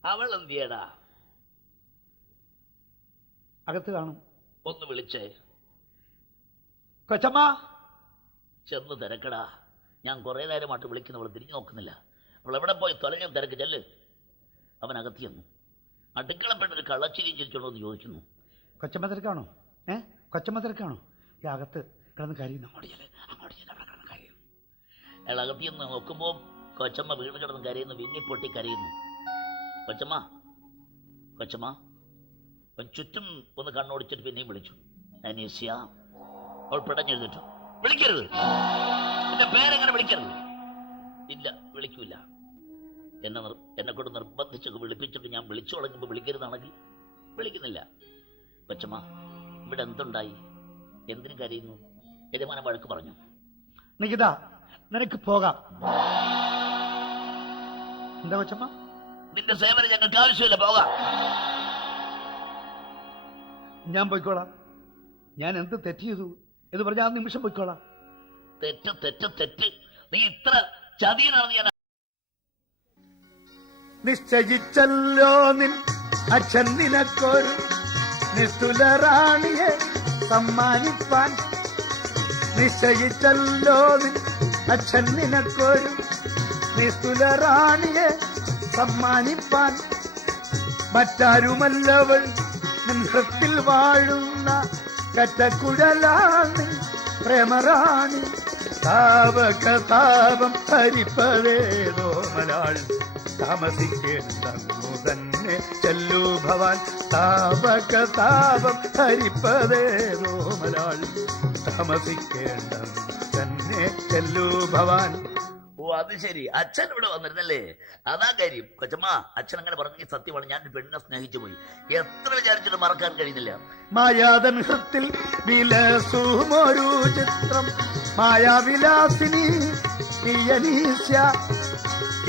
അവൾ എന്തിയടാ? അകത്ത് കാണും. ഒന്ന് വിളിച്ചേ. കൊച്ചമ്മ, ചെന്ന് തിരക്കടാ. ഞാൻ കുറെ നേരമായിട്ട് വിളിക്കുന്നവൾ തിരിഞ്ഞു നോക്കുന്നില്ല. അവൾ എവിടെ പോയി തൊലഞ്ഞ തിരക്ക് ചെല്ല്. അവൻ അകത്തി ചെന്നു. അടുക്കളപ്പെട്ടൊരു കള്ളച്ചിരിയും ചിരിച്ചോണ്ടോ എന്ന് ചോദിക്കുന്നു. കൊച്ചമ്മ തിരക്കാണോ? കൊച്ചമ്മ തിരക്കാണോ? ഈ അകത്ത് കിടന്ന് കരയുന്നു. അങ്ങോട്ട് ചെല്ല്, അവിടെ കിടന്ന് കരയുന്നു. അയാൾ അകത്തി ചെന്ന് നോക്കുമ്പോൾ കൊച്ചമ്മ വീണ് കിടന്ന് കരയുന്നു, വിങ്ങിപ്പൊട്ടി കരയുന്നു. കൊച്ചമ്മ, കൊച്ചമ്മ. ചുറ്റും ഒന്ന് കണ്ണോടിച്ചിട്ട് പിന്നെയും വിളിച്ചു, അനീസ്യ. അവൾ പിടഞ്ഞെഴുതിട്ടു. വിളിക്കരുത്, എന്റെ പേരെങ്ങനെ വിളിക്കരുത്. ഇല്ല, വിളിക്കൂല. എന്നെ കൊണ്ട് നിർബന്ധിച്ചൊക്കെ വിളിപ്പിച്ചിട്ട് ഞാൻ വിളിച്ചു തുടങ്ങുമ്പോൾ വിളിക്കരുതാണെങ്കിൽ വിളിക്കുന്നില്ല. കൊച്ചമ്മ, ഇവിടെ എന്തുണ്ടായി? എന്തിനു കരയുന്നു? യജമാനൻ വഴക്ക് പറഞ്ഞു. നികിത, നിനക്ക് പോകാം. എന്താ കൊച്ചമ്മ? നിന്റെ സേവനം ഞങ്ങൾക്ക് ആവശ്യമില്ല, പോകാം. ഞാൻ പോയിക്കോളാം. ഞാൻ എന്ത് തെറ്റ് ചെയ്തു എന്ന് പറഞ്ഞാൽ ആ നിമിഷം പോയിക്കോളാം. തെറ്റ് തെറ്റ് തെറ്റ്. നീ ഇത്ര ചതിയനാണെന്ന് ഞാൻ നിശ്ചയിച്ചല്ലോ നിൻ അച്ഛൻ നിനക്കൊരു നിസ്തുല റാണിയെ സമ്മാനിപ്പാൻ. നിശ്ചയിച്ചല്ലോ നിൻ അച്ഛൻ നിനക്കൊരു നിസ്തുല റാണിയെ സമ്മാനിപ്പാൻ. മറ്റാരുമല്ലവൾ നിൻ ഹൃത്തിൽ വാഴുന്ന കറ്റക്കുഴലാണ് പ്രേമറാണി താവക താപം ഹരിപ്പതേതോ മലാൾ താമസിക്കേണ്ടു തന്നെ ചെല്ലു ഭവാൻ താവക താപം ഹരിപ്പതേതോ മലാൾ താമസിക്കേണ്ടു തന്നെ ചെല്ലു ഭവാൻ. ഓ അത് ശരി, അച്ഛൻ ഇവിടെ വന്നിരുന്നല്ലേ, അതാ കാര്യം. കൊച്ചമ്മ, അച്ഛൻ അങ്ങനെ പറഞ്ഞെങ്കിൽ സത്യമാണ്, ഞാൻ ഒരു പെണ്ണിനെ സ്നേഹിച്ചു പോയി. എത്ര വിചാരിച്ചിട്ട് മറക്കാൻ കഴിയുന്നില്ല. മായാതൻ ഹൃത്തിൽ വിലസുമൊരു ചിത്രം മായാവിലാസിനി നീയനീശ്യ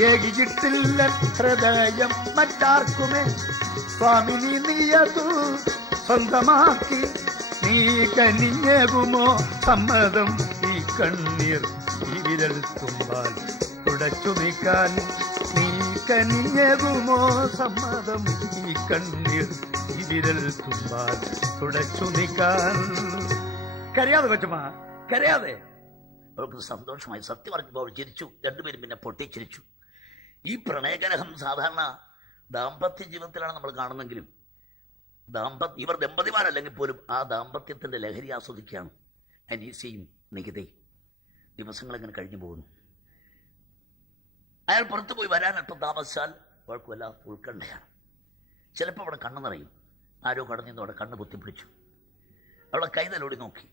ഏകിച്ചിട്ടില്ല ഹൃദയം മറ്റാർക്കുമേ സ്വാമിനി നീയതു സ്വന്തമാക്കി നീ കനിഞ്ഞകുമോ സമ്മതം ഈ കണ്ണീർ ഈ വിരൽ തുമ്പാൽ തുടച്ചു നീക്കാൻ നീ കനിഞ്ഞകുമോ സമ്മതം ഈ കണ്ണീർ ഈ വിരൽ തുമ്പാൽ തുടച്ചു നീക്കാൻ. കരയാതെ കൊച്ചമ്മ, കരയാതെ. അവൾക്ക് സന്തോഷമായി. സത്യം പറഞ്ഞപ്പോൾ അവൾ ചിരിച്ചു. രണ്ടുപേരും പിന്നെ പൊട്ടിച്ചിരിച്ചു. ഈ പ്രണയകലഹം സാധാരണ ദാമ്പത്യ ജീവിതത്തിലാണ് നമ്മൾ കാണുന്നെങ്കിലും ഇവർ ദമ്പതിമാരല്ലെങ്കിൽ പോലും ആ ദാമ്പത്യത്തിന്റെ ലഹരി ആസ്വദിക്കുകയാണ് അനീസയും നികിതയും. ദിവസങ്ങളിങ്ങനെ കഴിഞ്ഞു പോകുന്നു. അയാൾ പുറത്തു പോയി വരാൻ അല്പം താമസിച്ചാൽ അവൾക്ക് വല്ലാത്ത ഉത്കണ്ഠയാണ്. ചിലപ്പോൾ അവിടെ കണ്ണു നിറയും. ആരോ കടന്നു അവിടെ കണ്ണ് പൊത്തിപ്പിടിച്ചു. അവളെ കൈതലോടി നോക്കി.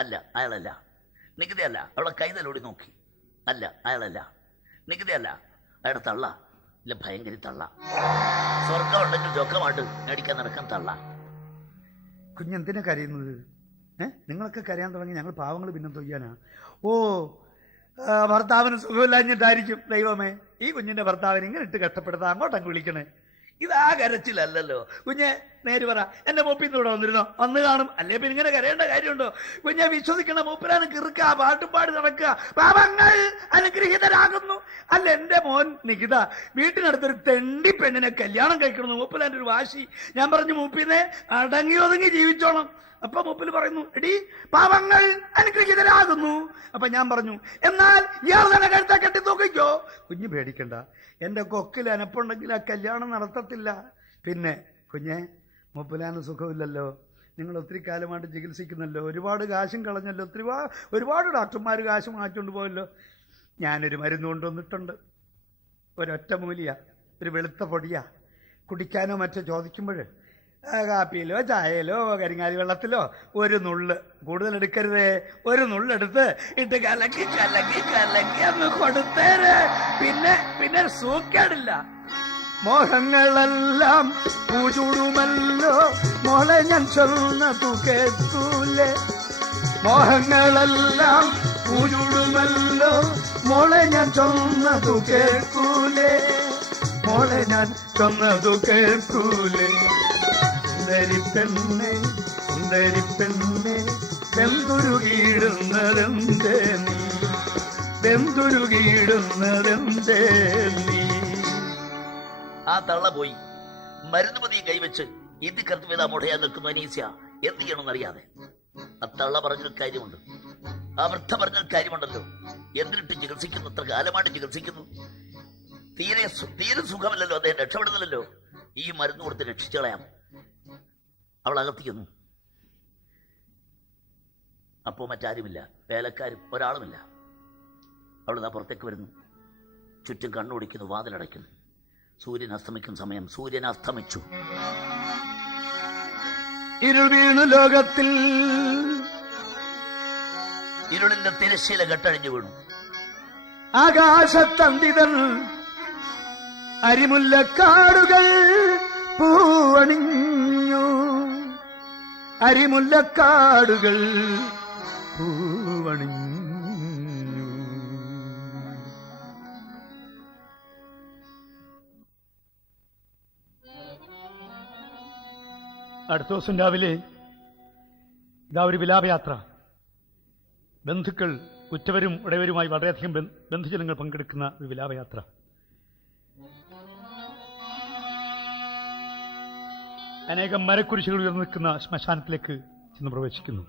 അല്ല, അയാളല്ല. നികിതയല്ല. അവളെ കൈതലോടി നോക്കി. അല്ല, അയാളല്ല. നികിതയല്ല. അയാളുടെ തള്ള. ഇല്ല, ഭയങ്കര തള്ള. സ്വർഗം ഉണ്ടെങ്കിൽ ചൊക്കമായിട്ട് മേടിക്കാൻ നടക്കാൻ തള്ള. കുഞ്ഞെന്തിനാ കരയുന്നത്? നിങ്ങളൊക്കെ കരയാൻ തുടങ്ങി, ഞങ്ങൾ പാവങ്ങൾ പിന്നെ തൊയ്യാനാ? ഓ, ഭർത്താവിന് സുഖമില്ലാഞ്ഞിട്ടായിരിക്കും. ദൈവമേ, ഈ കുഞ്ഞിന്റെ ഭർത്താവിനെ ഇങ്ങനെ ഇട്ട് കഷ്ടപ്പെടുത്താൻ അങ്ങോട്ടങ്ങ് വിളിക്കണേ. ഇതാ കരച്ചിലല്ലോ കുഞ്ഞെ, നേര് പറ, എന്റെ മൂപ്പിന്ന് ഇവിടെ വന്നിരുന്നോ? വന്ന് കാണും. അല്ലേ പിന്നെ ഇങ്ങനെ കരയേണ്ട കാര്യമുണ്ടോ? കുഞ്ഞെ, വിശ്വസിക്കണ മൂപ്പിലാണ് കിറുക്കുക, പാട്ടും പാടി നടക്കുക. പാപങ്ങൾ അനുഗ്രഹീതരാകുന്നു. അല്ല, എന്റെ മോൻ നികിത വീട്ടിനടുത്തൊരു തെണ്ടി പെണ്ണിനെ കല്യാണം കഴിക്കണമെന്ന് മൂപ്പിലാൻ്റെ ഒരു വാശി. ഞാൻ പറഞ്ഞു, മൂപ്പിനെ അടങ്ങി ഒതുങ്ങി ജീവിച്ചോണം. അപ്പൊ മൂപ്പിൽ പറയുന്നു, എടി പാപങ്ങൾ അനുഗ്രഹീതരാകുന്നു. അപ്പൊ ഞാൻ പറഞ്ഞു, എന്നാൽ ഇയാൾ തന്നെ കഴുത്ത കെട്ടി നോക്കിക്കോ. കുഞ്ഞ് പേടിക്കണ്ട, എന്റെ കൊക്കിൽ അനപ്പുണ്ടെങ്കിൽ ആ കല്യാണം നടത്തത്തില്ല. പിന്നെ കുഞ്ഞെ, മൂപ്പിലാന് സുഖമില്ലല്ലോ. നിങ്ങൾ ഒത്തിരി കാലമായിട്ട് ചികിത്സിക്കുന്നല്ലോ, ഒരുപാട് കാശും കളഞ്ഞല്ലോ, ഒരുപാട് ഡോക്ടർമാർ കാശ് മാറ്റിക്കൊണ്ട് പോയല്ലോ. ഞാനൊരു മരുന്ന് കൊണ്ടുവന്നിട്ടുണ്ട്. ഒരൊറ്റ മൂലിയ, ഒരു വെളുത്ത പൊടിയാ. കുടിക്കാനോ മറ്റോ ചോദിക്കുമ്പോൾ കാപ്പിയിലോ ചായയിലോ കരിങ്ങാലി വെള്ളത്തിലോ ഒരു നുള്ള്, കൂടുതൽ എടുക്കരുതേ, ഒരു നുള്ളെടുത്ത് ഇട്ട് കലക്കി കലക്കി കലക്കി അങ്ങ് കൊടുത്തേര്. പിന്നെ സൂക്കേടില്ല. മോഹങ്ങളെല്ലാം പൂചൂടുമല്ലോ മോളെ, ഞാൻ ചൊന്നതു കേൾക്കൂലേ. മോഹങ്ങളെല്ലാം പൂചൂടുമല്ലോ മോളെ, ഞാൻ ചൊന്നതു കേൾക്കൂലേ. മോളെ, ഞാൻ ചൊന്നതു കേൾക്കൂലേ. സുന്ദരി പെണ്ണെ, സുന്ദരി പെണ്ണെ, വെന്തുരുകിയിടുന്നതെന്തേ നീ, വെന്തുരുകിയിടുന്നതെന്തേ നീ. ആ തള്ള പോയി. മരുന്ന് മതി കൈവച്ച് ഇത് കർത്തവ്യത മുടയാൻ നിൽക്കുന്നു അനീസ്യ. എന്ത് ചെയ്യണമെന്നറിയാതെ. ആ തള്ള പറഞ്ഞൊരു കാര്യമുണ്ട്, ആ വൃദ്ധ പറഞ്ഞൊരു കാര്യമുണ്ടല്ലോ. എന്തിനിട്ട് ചികിത്സിക്കുന്നു? ഇത്ര കാലമായിട്ട് ചികിത്സിക്കുന്നു. തീരെ സുഖമില്ലല്ലോ, അദ്ദേഹം രക്ഷപ്പെടുന്നില്ലല്ലോ. ഈ മരുന്ന് കൊടുത്ത് രക്ഷിച്ചു കളയാം. അവൾ അകത്തിക്കുന്നു. അപ്പോൾ മറ്റാരുമില്ല, വേലക്കാരും ഒരാളുമില്ല. അവൾ ഇതാ പുറത്തേക്ക് വരുന്നു. ചുറ്റും കണ്ണോടിക്കുന്നു, വാതിലടയ്ക്കുന്നു. സൂര്യൻ അസ്തമിക്കുന്ന സമയം. സൂര്യൻ അസ്തമിച്ചു. ഇരുൾ വീണു ലോകത്തിൽ, ഇരുളിന്റെ തിരശ്ശീല കെട്ടഴിഞ്ഞു വീണു. ആകാശത്തന്തിതൻ അരിമുല്ലക്കാടുകൾ പൂവണിഞ്ഞു, അരിമുല്ലക്കാടുകൾ പൂവണിഞ്ഞു. അടുത്ത ദിവസം രാവിലെ ഇതാ ഒരു വിലാപയാത്ര. ബന്ധുക്കൾ, ഉറ്റവരും ഉടയവരുമായി വളരെയധികം ബന്ധുജനങ്ങൾ പങ്കെടുക്കുന്ന ഒരു വിലാപയാത്ര. അനേകം മരക്കുരിശുകൾ ഉയർന്നു നിൽക്കുന്ന ശ്മശാനത്തിലേക്ക് ചെന്ന് പ്രവേശിക്കുന്നു.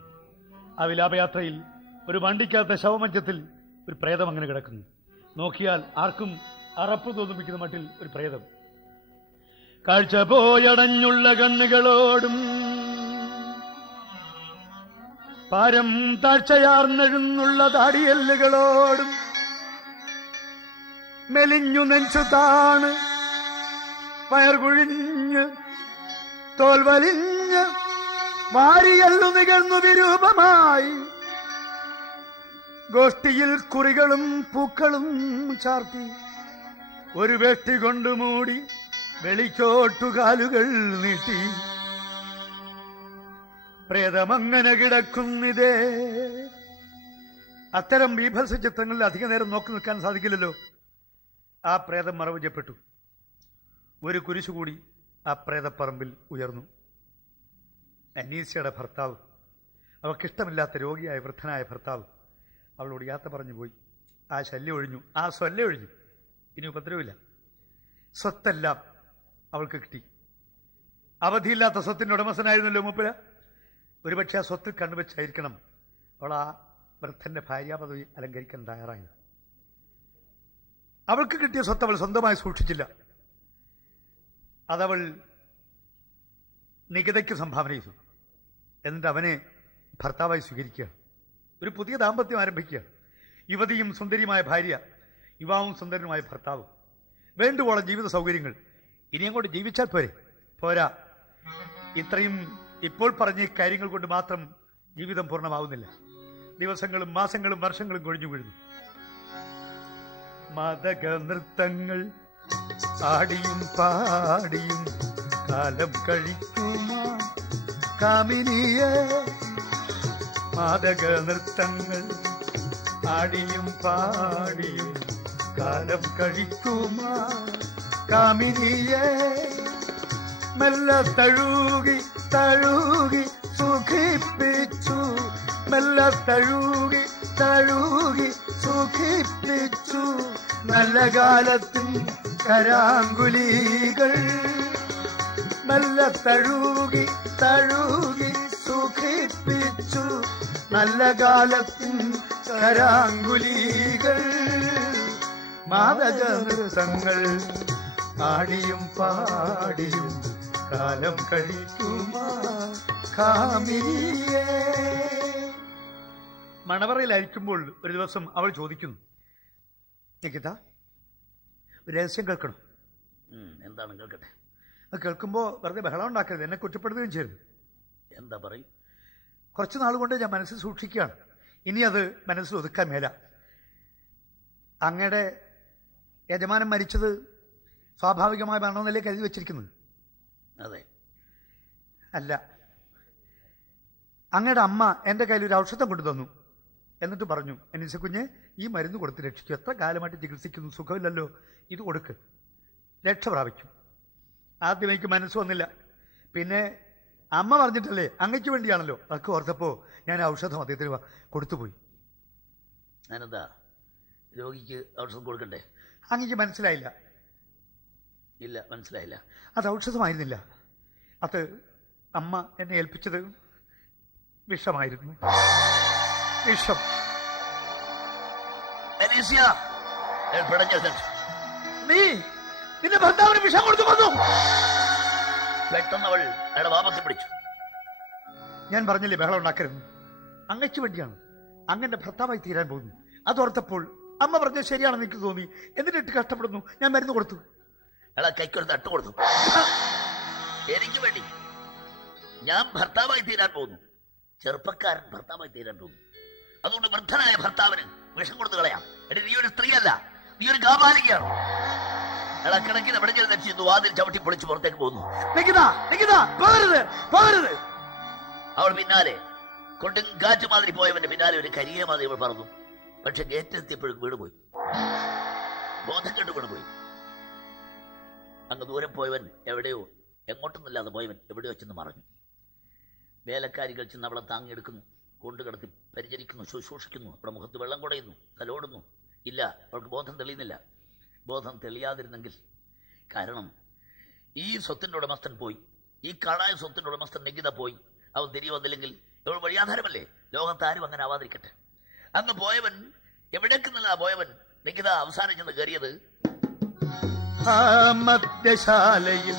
ആ വിലാപയാത്രയിൽ ഒരു വണ്ടിക്കകത്തെ ശവമഞ്ചത്തിൽ ഒരു പ്രേതം അങ്ങനെ കിടക്കുന്നു. നോക്കിയാൽ ആർക്കും അറപ്പ് തോന്നിപ്പിക്കുന്ന മട്ടിൽ ഒരു പ്രേതം. കാഴ്ച പോയടഞ്ഞുള്ള കണ്ണുകളോടും പാരം താഴ്ചയാർന്നെഴുന്നുള്ള താടിയല്ലുകളോടും മെലിഞ്ഞു നെഞ്ചു താണ് പയർകുഴിഞ്ഞ് തോൽ വലിഞ്ഞ് വാരിയല്ലു നികർന്നു വിരൂപമായി ഗോഷ്ഠിയിൽ കുറികളും പൂക്കളും ചാർത്തി ഒരു വേട്ടി കൊണ്ടു മൂടി വെളിച്ചോട്ടുകാലുകൾ നീട്ടി പ്രേതമങ്ങനെ കിടക്കുന്നിതേ. അത്തരം ബീഭത്സ ചിത്രങ്ങളിൽ അധിക നേരം നോക്കി നിൽക്കാൻ സാധിക്കില്ലല്ലോ. ആ പ്രേതം മറവ് ചെയ്യപ്പെട്ടു. ഒരു കുരിശുകൂടി ആ പ്രേതപ്പറമ്പിൽ ഉയർന്നു. അനീസയുടെ ഭർത്താവ്, അവൾക്കിഷ്ടമില്ലാത്ത രോഗിയായ വൃദ്ധനായ ഭർത്താവ് അവളോട് യാത്ര പറഞ്ഞു പോയി. ആ ശല്യം ഒഴിഞ്ഞു, ആ സ്വല്യം ഒഴിഞ്ഞു. ഇനി ഉപദ്രവമില്ല. സ്വത്തെല്ലാം അവൾക്ക് കിട്ടി. അവധിയില്ലാത്ത സ്വത്തിൻ്റെ ഉടമസ്ഥനായിരുന്നല്ലോ മൂപ്പര്. ഒരുപക്ഷെ ആ സ്വത്തിൽ കണ്ണുവെച്ചായിരിക്കണം അവൾ ആ വൃദ്ധന്റെ ഭാര്യാപദവി അലങ്കരിക്കാൻ തയ്യാറായത്. അവൾക്ക് കിട്ടിയ സ്വത്ത് അവൾ സ്വന്തമായി സൂക്ഷിച്ചില്ല. അതവൾ നികിതയ്ക്ക് സംഭാവന ചെയ്തു. എന്നിട്ട് അവനെ ഭർത്താവായി സ്വീകരിക്കുകയാണ്. ഒരു പുതിയ ദാമ്പത്യം ആരംഭിക്കുകയാണ്. യുവതിയും സുന്ദരിയുമായ ഭാര്യ, യുവാവും സുന്ദരനുമായ ഭർത്താവ്, വേണ്ടുവോളം ജീവിത സൗകര്യങ്ങൾ. ഇനിയും കൊണ്ട് ജീവിച്ചാൽ പോരാ. ഇത്രയും ഇപ്പോൾ പറഞ്ഞ കാര്യങ്ങൾ കൊണ്ട് മാത്രം ജീവിതം പൂർണ്ണമാവുന്നില്ല. ദിവസങ്ങളും മാസങ്ങളും വർഷങ്ങളും കൊഴിഞ്ഞു വീഴുന്നു. മാദക നൃത്തങ്ങൾ ആടിയും പാടിയും കാലം കഴിക്കുമാ കാമിനിയെ. മാദക നൃത്തങ്ങൾ ആടിയും പാടിയും കാലം കഴിക്കുമാ കാമിനിയെ. മെല്ലെ തഴുകി തഴുകി സുഖിപ്പിച്ചു, മെല്ലെ തഴുകി തഴുകി സുഖിപ്പിച്ചു നല്ല കാലത്തിൻ കരാങ്കുലികൾ. മെല്ലെ തഴുകി തഴുകി സുഖിപ്പിച്ചു നല്ല കാലത്തിൻ കരാങ്കുലികൾ. മാദക നൃത്തങ്ങൾ ആടിയും പാടിയും കാലം കഴിക്കുമാ കാമിനിയേ. മണവറയിലായിരിക്കുമ്പോൾ ഒരു ദിവസം അവൾ ചോദിക്കുന്നു, നികിത, ഒരു രഹസ്യം കേൾക്കണം. എന്താണ്? കേൾക്കട്ടെ. അത് കേൾക്കുമ്പോൾ വെറുതെ ബഹളം ഉണ്ടാക്കരുത്, എന്നെ കുറ്റപ്പെടുത്തുകയും ചെയ്യരുത്. എന്താ പറയും? കുറച്ച് നാൾ കൊണ്ട് ഞാൻ മനസ്സിൽ സൂക്ഷിക്കുകയാണ്. ഇനി അത് മനസ്സിൽ ഒതുക്കാൻ മേല. അങ്ങയുടെ യജമാനൻ മരിച്ചത് സ്വാഭാവികമായ മരണമല്ലേ കരുതി വെച്ചിരിക്കുന്നത്? അതെ. അല്ല, അങ്ങയുടെ അമ്മ എൻ്റെ കയ്യിൽ ഒരു ഔഷധം കൊണ്ടു തന്നു. എന്നിട്ട് പറഞ്ഞു, അനീസ കുഞ്ഞെ, ഈ മരുന്ന് കൊടുത്ത് രക്ഷിച്ചു. എത്ര കാലമായിട്ട് ചികിത്സിക്കുന്നു, സുഖമില്ലല്ലോ, ഇത് കൊടുക്ക്, രക്ഷ പ്രാപിക്കും. ആദ്യം എനിക്ക് മനസ്സ് വന്നില്ല. പിന്നെ അമ്മ പറഞ്ഞിട്ടല്ലേ, അങ്ങയ്ക്ക് വേണ്ടിയാണല്ലോ, അതൊക്കെ ഓർത്തപ്പോൾ ഞാൻ ഔഷധം അദ്ദേഹത്തിന് കൊടുത്തുപോയി. ഞാനെന്താ രോഗിക്ക് ഔഷധം കൊടുക്കണ്ടേ? അങ്ങയ്ക്ക് മനസ്സിലായില്ല? ഇല്ല, മനസ്സിലായില്ല. അത് ഔഷധമായിരുന്നില്ല. അത് അമ്മ എന്നെ ഏൽപ്പിച്ചത് വിഷമായിരുന്നു. വിഷം. നീ നിന്റെ ഭർത്താവിന് വിഷം കൊടുത്തു വന്നു. പെട്ടെന്ന് അവൾ അയാളുടെ വാപത്തെ പിടിച്ചു. ഞാൻ പറഞ്ഞില്ലേ ബഹളം ഉണ്ടാക്കരുത്. അങ്ങയ്ക്ക് വേണ്ടിയാണ്, അങ്ങന്റെ ഭർത്താവായി തീരാൻ പോകുന്നു. അതോർത്തപ്പോൾ അമ്മ പറഞ്ഞത് ശരിയാണെന്ന് എനിക്ക് തോന്നി. എന്നിട്ട് കഷ്ടപ്പെടുന്നു. ഞാൻ മരുന്ന് കൊടുത്തു. അയാളെ കൈക്കൊരു തട്ട് കൊടുത്തു. എനിക്ക് വേണ്ടി ഞാൻ ഭർത്താവായി തീരാൻ പോകുന്നു. ചെറുപ്പക്കാരൻ ഭർത്താവായി തീരാൻ പോകുന്നു. അതുകൊണ്ട് വൃദ്ധനായ ഭർത്താവിന് വിഷം കൊടുത്തു കളയാം. എടി, നീ ഒരു സ്ത്രീയല്ല, നീ ഒരു കാപാലികയാണ്. അയാളെ കിടക്കിന് എവിടെ രക്ഷിച്ചു വാതിൽ ചവിട്ടി പൊളിച്ച് പുറത്തേക്ക് പോകുന്നു. അവൾ പിന്നാലെ കൊണ്ടും കാറ്റ് മാതിരി പോയവന്റെ പിന്നാലെ ഒരു കരിയെ മാതിരി അവൾ പറന്നു. പക്ഷെ ഗേറ്റെത്തിയപ്പോഴും വീണുപോയി, ബോധം കെട്ട് വീണുപോയി. അങ്ങ് ദൂരം പോയവൻ എവിടെയോ, എങ്ങോട്ടൊന്നുമില്ലാതെ പോയവൻ എവിടെയോ ചെന്ന് മറഞ്ഞു. വേലക്കാരികൾ ചെന്ന് അവളെ താങ്ങിയെടുക്കുന്നു, കൊണ്ടുകിടത്തി പരിചരിക്കുന്നു, ശുശ്രൂഷിക്കുന്നു. അവളുടെ മുഖത്ത് വെള്ളം കുടയുന്നു, തലോടുന്നു. ഇല്ല, അവൾക്ക് ബോധം തെളിയുന്നില്ല. ബോധം തെളിയാതിരുന്നെങ്കിൽ, കാരണം ഈ സ്വത്തിൻ്റെ ഉടമസ്ഥൻ പോയി, ഈ കാണായ സ്വത്തിൻ്റെ ഉടമസ്ഥൻ നികിത പോയി. അവൻ തിരികെ വന്നില്ലെങ്കിൽ അവൾ വഴിയാധാരമല്ലേ. ലോകത്താരും അങ്ങനെ ആവാതിരിക്കട്ടെ. അങ്ങ് പോയവൻ എവിടേക്കെന്നല്ല പോയവൻ നികിത അവസാനം ചെന്ന് കയറിയത് മദ്യശാലയിൽ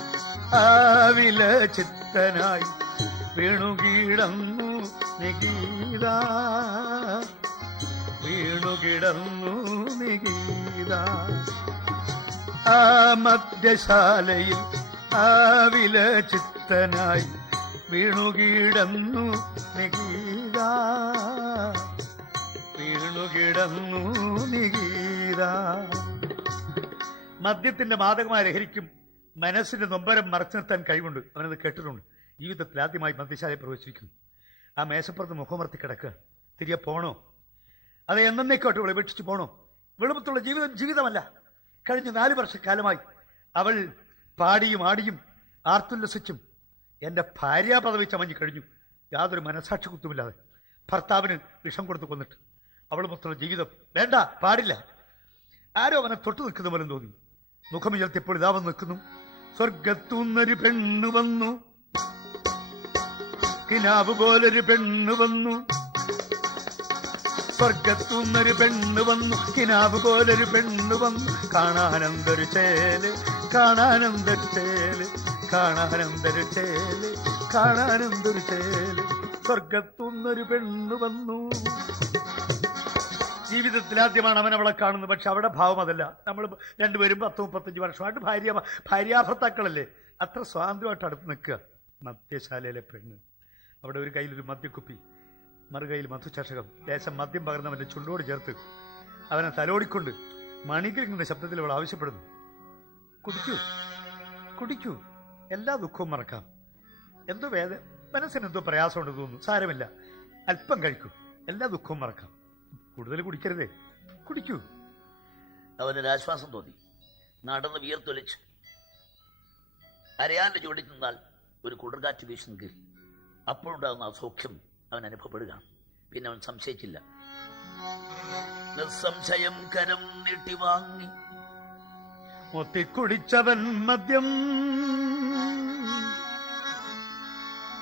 ആവില ചിത്തനായി വീണുകീടന്നു നികിത. നിഗീത വീണുകിടന്നു നിഗീത ആ മദ്യശാലയിൽ ആവിലചിത്തനായി വീണുകിടന്നു നിഗീത വീണുകിടന്നു നിഗീത. മദ്യത്തിന്റെ മാദകമായ ലഹരിക്കും മനസ്സിന്റെ നൊമ്പരം മറച്ചു നിർത്താൻ കഴിവുണ്ട്. അവനത് കേട്ടിട്ടുണ്ട്. ജീവിതത്തിൽ ആദ്യമായി മദ്യശാലയിൽ പ്രവേശിക്കുന്നു. ആ മേശപ്പുറത്ത് മുഖമർത്തി കിടക്കുക. തിരികെ പോണോ? അത് എന്നേക്കോട്ട് അവളെ ഉപേക്ഷിച്ച് പോണോ? വെളുപ്പത്തുള്ള ജീവിതം ജീവിതമല്ല. കഴിഞ്ഞ 4 വർഷക്കാലമായി അവൾ പാടിയും ആടിയും ആർത്തുല്ലസിച്ചും എൻ്റെ ഭാര്യാ പദവി ചമഞ്ഞു കഴിഞ്ഞു. യാതൊരു മനസാക്ഷി കുത്തുമില്ലാതെ ഭർത്താവിന് വിഷം കൊടുത്തു കൊന്നിട്ട് അവളുമൊത്തുള്ള ജീവിതം വേണ്ട, പാടില്ല. ആരോ അവനെ തൊട്ടു നിൽക്കുന്ന പോലെ തോന്നി. മുഖമുയർത്തിയപ്പോൾ ഇതാ വന്ന് നിൽക്കുന്നു. സ്വർഗത്തൂന്നൊരു പെണ്ണു വന്നു, കിനാവ് പോലൊരു പെണ്ണു വന്നു. സ്വർഗത്തൂന്നൊരു പെണ്ണു വന്നു, കിനാവ് പോലൊരു പെണ്ണു വന്നു. കാണാനെന്തൊരു ചേല്, കാണാനെന്തൊരു ചേല്, കാണാനെന്തൊരു ചേല്, കാണാനെന്തൊരു ചേല്. സ്വർഗത്തൂന്നൊരു പെണ്ണു വന്നു. ജീവിതത്തിൽ ആദ്യമാണ് അവൻ അവളെ കാണുന്നത്. പക്ഷെ അവിടെ ഭാവം അതല്ല. നമ്മൾ രണ്ടുപേരും 10-35 വർഷമായിട്ട് ഭാര്യാഭർത്താക്കളല്ലേ. അത്ര സ്വാതന്ത്ര്യമായിട്ട് അടുത്ത് നിൽക്കുക. മദ്യശാലയിലെ പെണ്ണ്. അവിടെ ഒരു കയ്യിലൊരു മദ്യക്കുപ്പി, മറുകൈയിൽ മധുചഷകം, ലേശം മദ്യം പകർന്നവൻ്റെ ചുണ്ടോട് ചേർത്ത് അവനെ തലോടിക്കൊണ്ട് മണികിലിങ്ങുന്ന ശബ്ദത്തിൽ അവൾ ആവശ്യപ്പെടുന്നു. കുടിക്കൂ, കുടിക്കൂ, എല്ലാ ദുഃഖവും മറക്കാം. എന്തോ മനസ്സിനെന്തോ പ്രയാസമുണ്ട് തോന്നുന്നു. സാരമില്ല, അല്പം കഴിക്കൂ, എല്ലാ ദുഃഖവും മറക്കാം. കൂടുതൽ കുടിക്കരുതേ, കുടിക്കൂ. അവനൊരാശ്വാസം തോന്നി. നടന്ന് വിയർത്തൊലിച്ച് അരയാന്റെ ചുവടിൽ നിന്നാൽ ഒരു കുളിർകാറ്റ് വീശുന്നെങ്കിൽ അപ്പോഴുണ്ടാകുന്ന അസൗഖ്യം അവൻ അനുഭവപ്പെടുക. പിന്നെ അവൻ സംശയിച്ചില്ല. നിസ്സംശയം കരം നീട്ടി വാങ്ങി മുത്തിക്കുടിച്ചവൻ മദ്യം,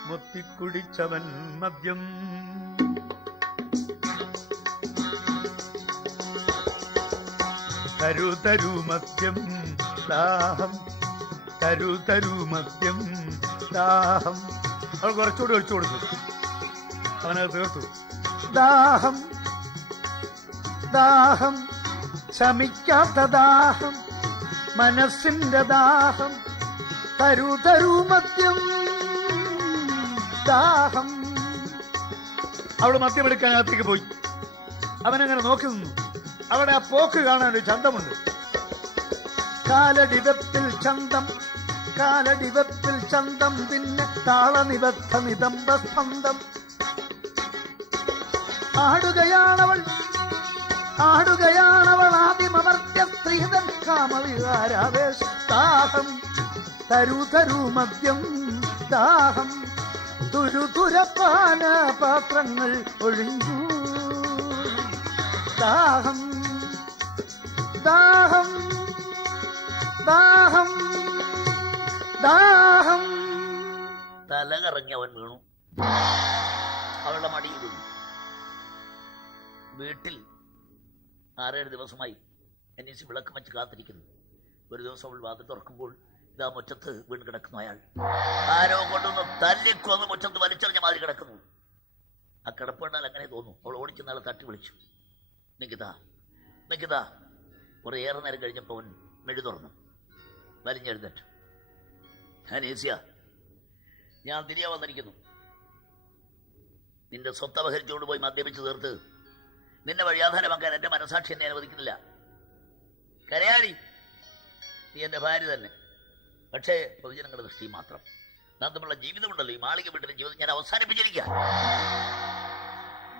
മുത്തിക്കുടിച്ചവൻ മദ്യം. തരു തരു മദ്യം ദാഹം, തരു തരു മദ്യം ദാഹം. അവൾ കുറച്ചുകൂടി ഒഴിച്ചു കൊടുത്തു. അവനത് തീർത്തു. ദാഹം, ദാഹം, ശമിക്കാത്ത ദാഹം, മനസ്സിന്റെ ദാഹം. തരു തരു മദ്യം ദാഹം. അവൾ മദ്യമെടുക്കാനകത്തേക്ക് പോയി. അവനങ്ങനെ നോക്കി നിന്നു. അവിടെ ആ പോക്ക് കാണാൻ ഒരു ചന്തമുണ്ട്. കാലടിവത്തിൽ ചന്തം, കാലടിവത്തിൽ ചന്തം, പിന്നെ താളനിബദ്ധ നിതംബ സ്പന്ദം. ആടുകയാണവൾ, ആടുകയാണവൾ ആദിമമർത്യ സ്ത്രീതൻ കാമവികാരാവേശ. ദാഹം, തരു തരു മദ്യം ദാഹം. തുരുതുരപ്പാന പാത്രങ്ങൾ ഒഴിഞ്ഞു. ദാഹം, ദാഹം, ദാഹം, ദാഹം. തലകറങ്ങി അവൻ വീണു. അവളുടെ മടിയിൽ വീണു. വീട്ടിൽ 6-7 ദിവസമായി അനീസ് വിളക്ക് വെച്ച് കാത്തിരിക്കുന്നു. ഒരു ദിവസം അവൾ വാതിൽ തുറക്കുമ്പോൾ ഇതാ മുറ്റത്ത് വീണ് കിടക്കുന്നു അയാൾ. ആരോ കൊണ്ടൊന്ന് തല്ലിക്കൊന്ന് മുറ്റത്ത് വലിച്ചെറിഞ്ഞ മാതിരി കിടക്കുന്നു. ആ കിടപ്പുണ്ടാൽ അങ്ങനെ തോന്നുന്നു. അവൾ ഓടിച്ചെന്നാളെ തട്ടി വിളിച്ചു. നികിത, നികിത. കുറേയേറെ നേരം കഴിഞ്ഞപ്പോൾ അവൻ മെഴി തുറന്നു. വലിഞ്ഞെഴുന്നേറ്റ്. അനീസ്യ, ഞാൻ തിരികെ വന്നിരിക്കുന്നു. നിന്റെ സ്വത്ത് അപഹരിച്ചുകൊണ്ട് പോയി മദ്യപിച്ച് തീർത്ത് നിന്നെ വഴിയാധാരമാക്കാൻ എൻ്റെ മനസാക്ഷി എന്നെ അനുവദിക്കുന്നില്ല. കരയാടി, നീ എൻ്റെ ഭാര്യ തന്നെ. പക്ഷേ പൊതുജനങ്ങളുടെ ദൃഷ്ടി മാത്രം. നാം തമ്മിലുള്ള ജീവിതമുണ്ടല്ലോ, ഈ മാളിക വീട്ടിലെ ജീവിതം ഞാൻ അവസാനിപ്പിച്ചിരിക്കുക.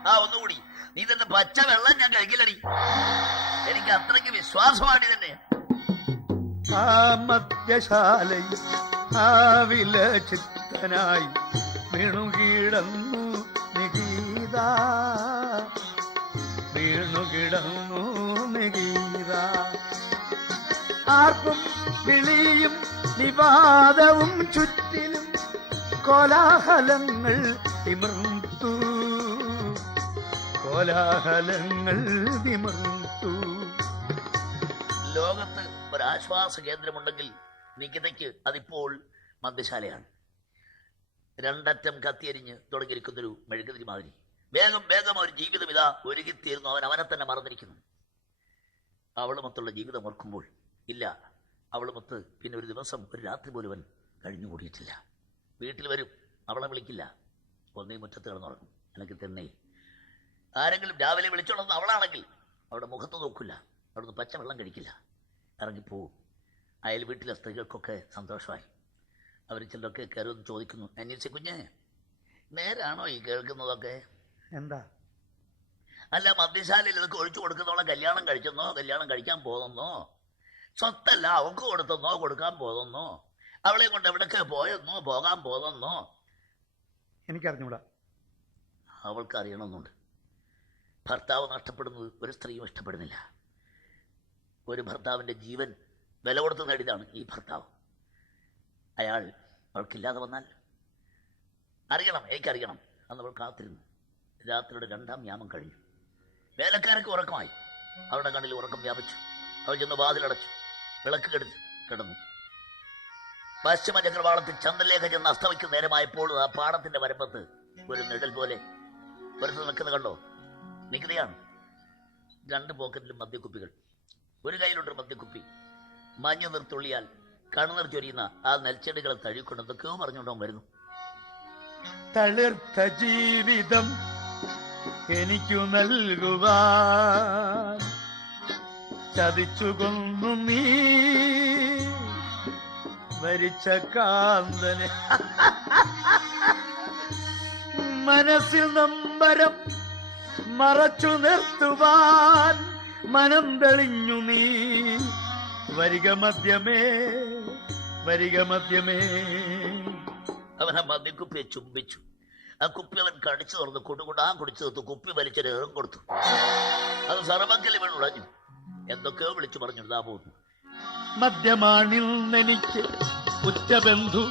ആ ഒന്നുകൂടി, നീ തന്നെ പച്ച വെള്ളം ഞാൻ കഴിക്കില്ലടി. എനിക്ക് അത്രയ്ക്ക് വിശ്വാസമാണ് തന്നെ. ആ മദ്യശാലയിൽ ആവിലചിത്തനായി വീണുകിടന്നു നിഗീത, വീണുകിടന്നു നിഗീത. ആർപ്പും വിളിയും വിവാദവും ചുറ്റിലും കോലാഹലങ്ങൾ തിമിർത്തു, കോലാഹലങ്ങൾ തിമിർത്തു. ലോകത്ത് ഒരാശ്വാസ കേന്ദ്രമുണ്ടെങ്കിൽ നികിതയ്ക്ക് അതിപ്പോൾ മദ്യശാലയാണ്. രണ്ടറ്റം കത്തിയരിഞ്ഞ് തുടങ്ങിയിരിക്കുന്നൊരു മെഴുകുതിരി മാതിരി വേഗം വേഗം ഒരു ജീവിതം ഇതാ ഒരുങ്ങിത്തീരുന്നു. അവൻ അവനെ തന്നെ മറന്നിരിക്കുന്നു. അവളുമൊത്തുള്ള ജീവിതം ഓർക്കുമ്പോൾ ഇല്ല, അവളുമൊത്ത് പിന്നെ ഒരു ദിവസം ഒരു രാത്രി പോലും അവൻ കഴിഞ്ഞുകൂടിയിട്ടില്ല. വീട്ടിൽ വരും, അവളെ വിളിക്കില്ല, ഒന്നേ മുറ്റത്ത് കിടന്നുറങ്ങും. എനിക്ക് തന്നെ ആരെങ്കിലും രാവിലെ വിളിച്ചോളുന്ന അവളാണെങ്കിൽ അവളുടെ മുഖത്ത് നോക്കില്ല, അവിടുന്ന് പച്ച വെള്ളം കഴിക്കില്ല, ഇറങ്ങിപ്പോവും. അയൽ വീട്ടിലെ സ്ത്രീകൾക്കൊക്കെ സന്തോഷമായി. അവർ ചിലരൊക്കെ കയറുമെന്ന് ചോദിക്കുന്നു, അന്വേഷിച്ച കുഞ്ഞ് നേരാണോ ഈ കേൾക്കുന്നതൊക്കെ? എന്താ? അല്ല, മദ്യശാലയിൽ ഇതൊക്കെ ഒഴിച്ചു കൊടുക്കുന്നവളെ കല്യാണം കഴിച്ചെന്നോ, കല്യാണം കഴിക്കാൻ പോകുന്നോ, സ്വത്തല്ല അവൾക്ക് കൊടുത്തെന്നോ, കൊടുക്കാൻ പോകുന്നോ, അവളെ കൊണ്ട് എവിടൊക്കെ പോയെന്നോ, പോകാൻ പോകുന്നോ? എനിക്കറിഞ്ഞൂടാ. അവൾക്ക് അറിയണമെന്നുണ്ട്. ഭർത്താവ് നഷ്ടപ്പെടുന്നത് ഒരു സ്ത്രീയും ഇഷ്ടപ്പെടുന്നില്ല. ഒരു ഭർത്താവിൻ്റെ ജീവൻ വില കൊടുത്ത് നേടിയതാണ് ഈ ഭർത്താവ്. അയാൾ അവൾക്കില്ലാതെ വന്നാൽ അറിയണം, എനിക്കറിയണം. അന്ന് അവൾ കാത്തിരുന്നു. രാത്രിയുടെ 2-ാം യാമം കഴിഞ്ഞു. വേലക്കാരൊക്കെ ഉറക്കമായി. അവളുടെ കണ്ണിൽ ഉറക്കം വ്യാപിച്ചു. അവൾ ചെന്ന് വാതിലടച്ചു, വിളക്ക് കെടുത്ത് കിടന്നു. പശ്ചിമ ചക്രവാളത്തിൽ ചന്ദ്രലേഖ ചെന്ന് അസ്തമിക്കുന്ന നേരമായപ്പോൾ ആ പാടത്തിന്റെ വരമ്പത്ത് ഒരു നിഴൽ പോലെ വെറുതെ നിൽക്കുന്നത് കണ്ടോ? നികുതിയാണ്. 2 പോക്കറ്റിലും മദ്യക്കുപ്പികൾ. ഒരു കയ്യിലുണ്ടൊരു മദ്യക്കുപ്പി. മഞ്ഞു നിർത്തുള്ളിയാൽ കണ്ണുനീർ ചൊരിയുന്ന ആ നെൽച്ചെടികളെ തഴുകൊണ്ട് എന്തൊക്കെയോ പറഞ്ഞുകൊണ്ടോ വരുന്നു. തളിർത്ത ജീവിതം എനിക്കു നൽകുവാൻ ചതിച്ചു കൊന്നു നീ മരിച്ച കാന്തനെ. മനസ്സിൽ നമ്പരം മറച്ചു നിർത്തുവാൻ മനം തെളിഞ്ഞു നീ വരിക മദ്യമേ, വരിക മദ്യമേ. അവൻ ആ മദ്യക്കുപ്പിയെ ചുംബിച്ചു. ആ കുപ്പി അവൻ കടിച്ചു തുറന്ന് കൊടുകൊണ്ടാ കുടിച്ചു തീർത്തു. കുപ്പി വലിച്ചൊരു ഏറും കൊടുത്തു. അത് സർവക്കല് വീണുടഞ്ഞു. എന്തൊക്കെയോ വിളിച്ചു പറഞ്ഞു. ഇതാ പോകുന്നു. മദ്യമാണിന്നെനിക്ക് ഉറ്റബന്ധു,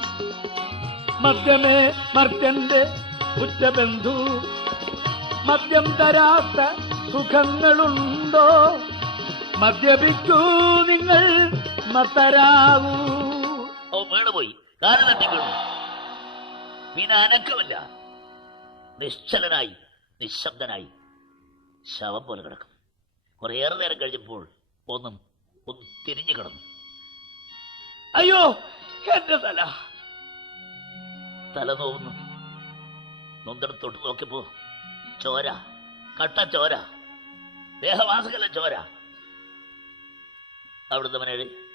മദ്യമേ മർത്യന്റെ ഉറ്റബന്ധു. മദ്യം തരാത്ത സുഖങ്ങളുണ്ടോ? മദ്യപിക്കൂ നിങ്ങൾ മത്തരാകൂ. ഓ, വീണുപോയി. കാല് തട്ടി വീണു. പിന്നെ അനക്കമില്ല. നിശ്ചലനായി, നിശബ്ദനായി, ശവം പോലെ കിടക്കും. കുറേയേറെ നേരം കഴിഞ്ഞപ്പോൾ ഒന്ന് തിരിഞ്ഞു കിടന്നു. അയ്യോ, എന്റെ തല തല നോവുന്നു. നൊന്തെടുത്തോട്ട് നോക്കിയപ്പോ ചോര, കട്ട ചോര, ദേഹവാസകല ചോര. അവിടുന്ന് അവൻ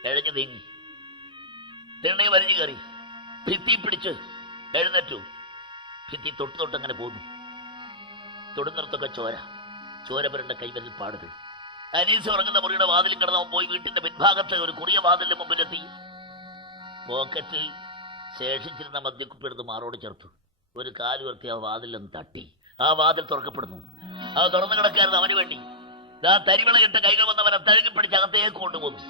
എഴഞ്ഞു നീങ്ങി, തിണ്ണയെ വലിഞ്ഞു കയറി, ഭിത്തി പിടിച്ച് എഴുന്നേറ്റു. ഭിത്തി തൊട്ട് അങ്ങനെ പോന്നു. തൊടുന്നിടത്തൊക്കെ ചോര, ചോര പുരണ്ട കൈവരിൽ പാടുകൾ. അനീസ് ഉറങ്ങുന്ന മുറിയുടെ വാതിലും കിടന്നവൻ പോയി വീട്ടിന്റെ പിൻഭാഗത്ത് ഒരു കുറിയ വാതിലിന്റെ മുമ്പിലെത്തി. പോക്കറ്റിൽ ശേഷിച്ചിരുന്ന മദ്യക്കുപ്പി എടുത്ത് മാറോട് ചേർത്തു. ഒരു കാലുയർത്തി ആ വാതിലൊന്ന് തട്ടി. ആ വാതിൽ തുറക്കപ്പെടുന്നു. അത് തുറന്നു കിടക്കായിരുന്നു അവന് വേണ്ടി. ആ തരിവിളയിട്ട കൈകൾ വന്നവനെ തഴുകി പിടിച്ച് അകത്തേക്ക് കൊണ്ടുപോകുന്നു.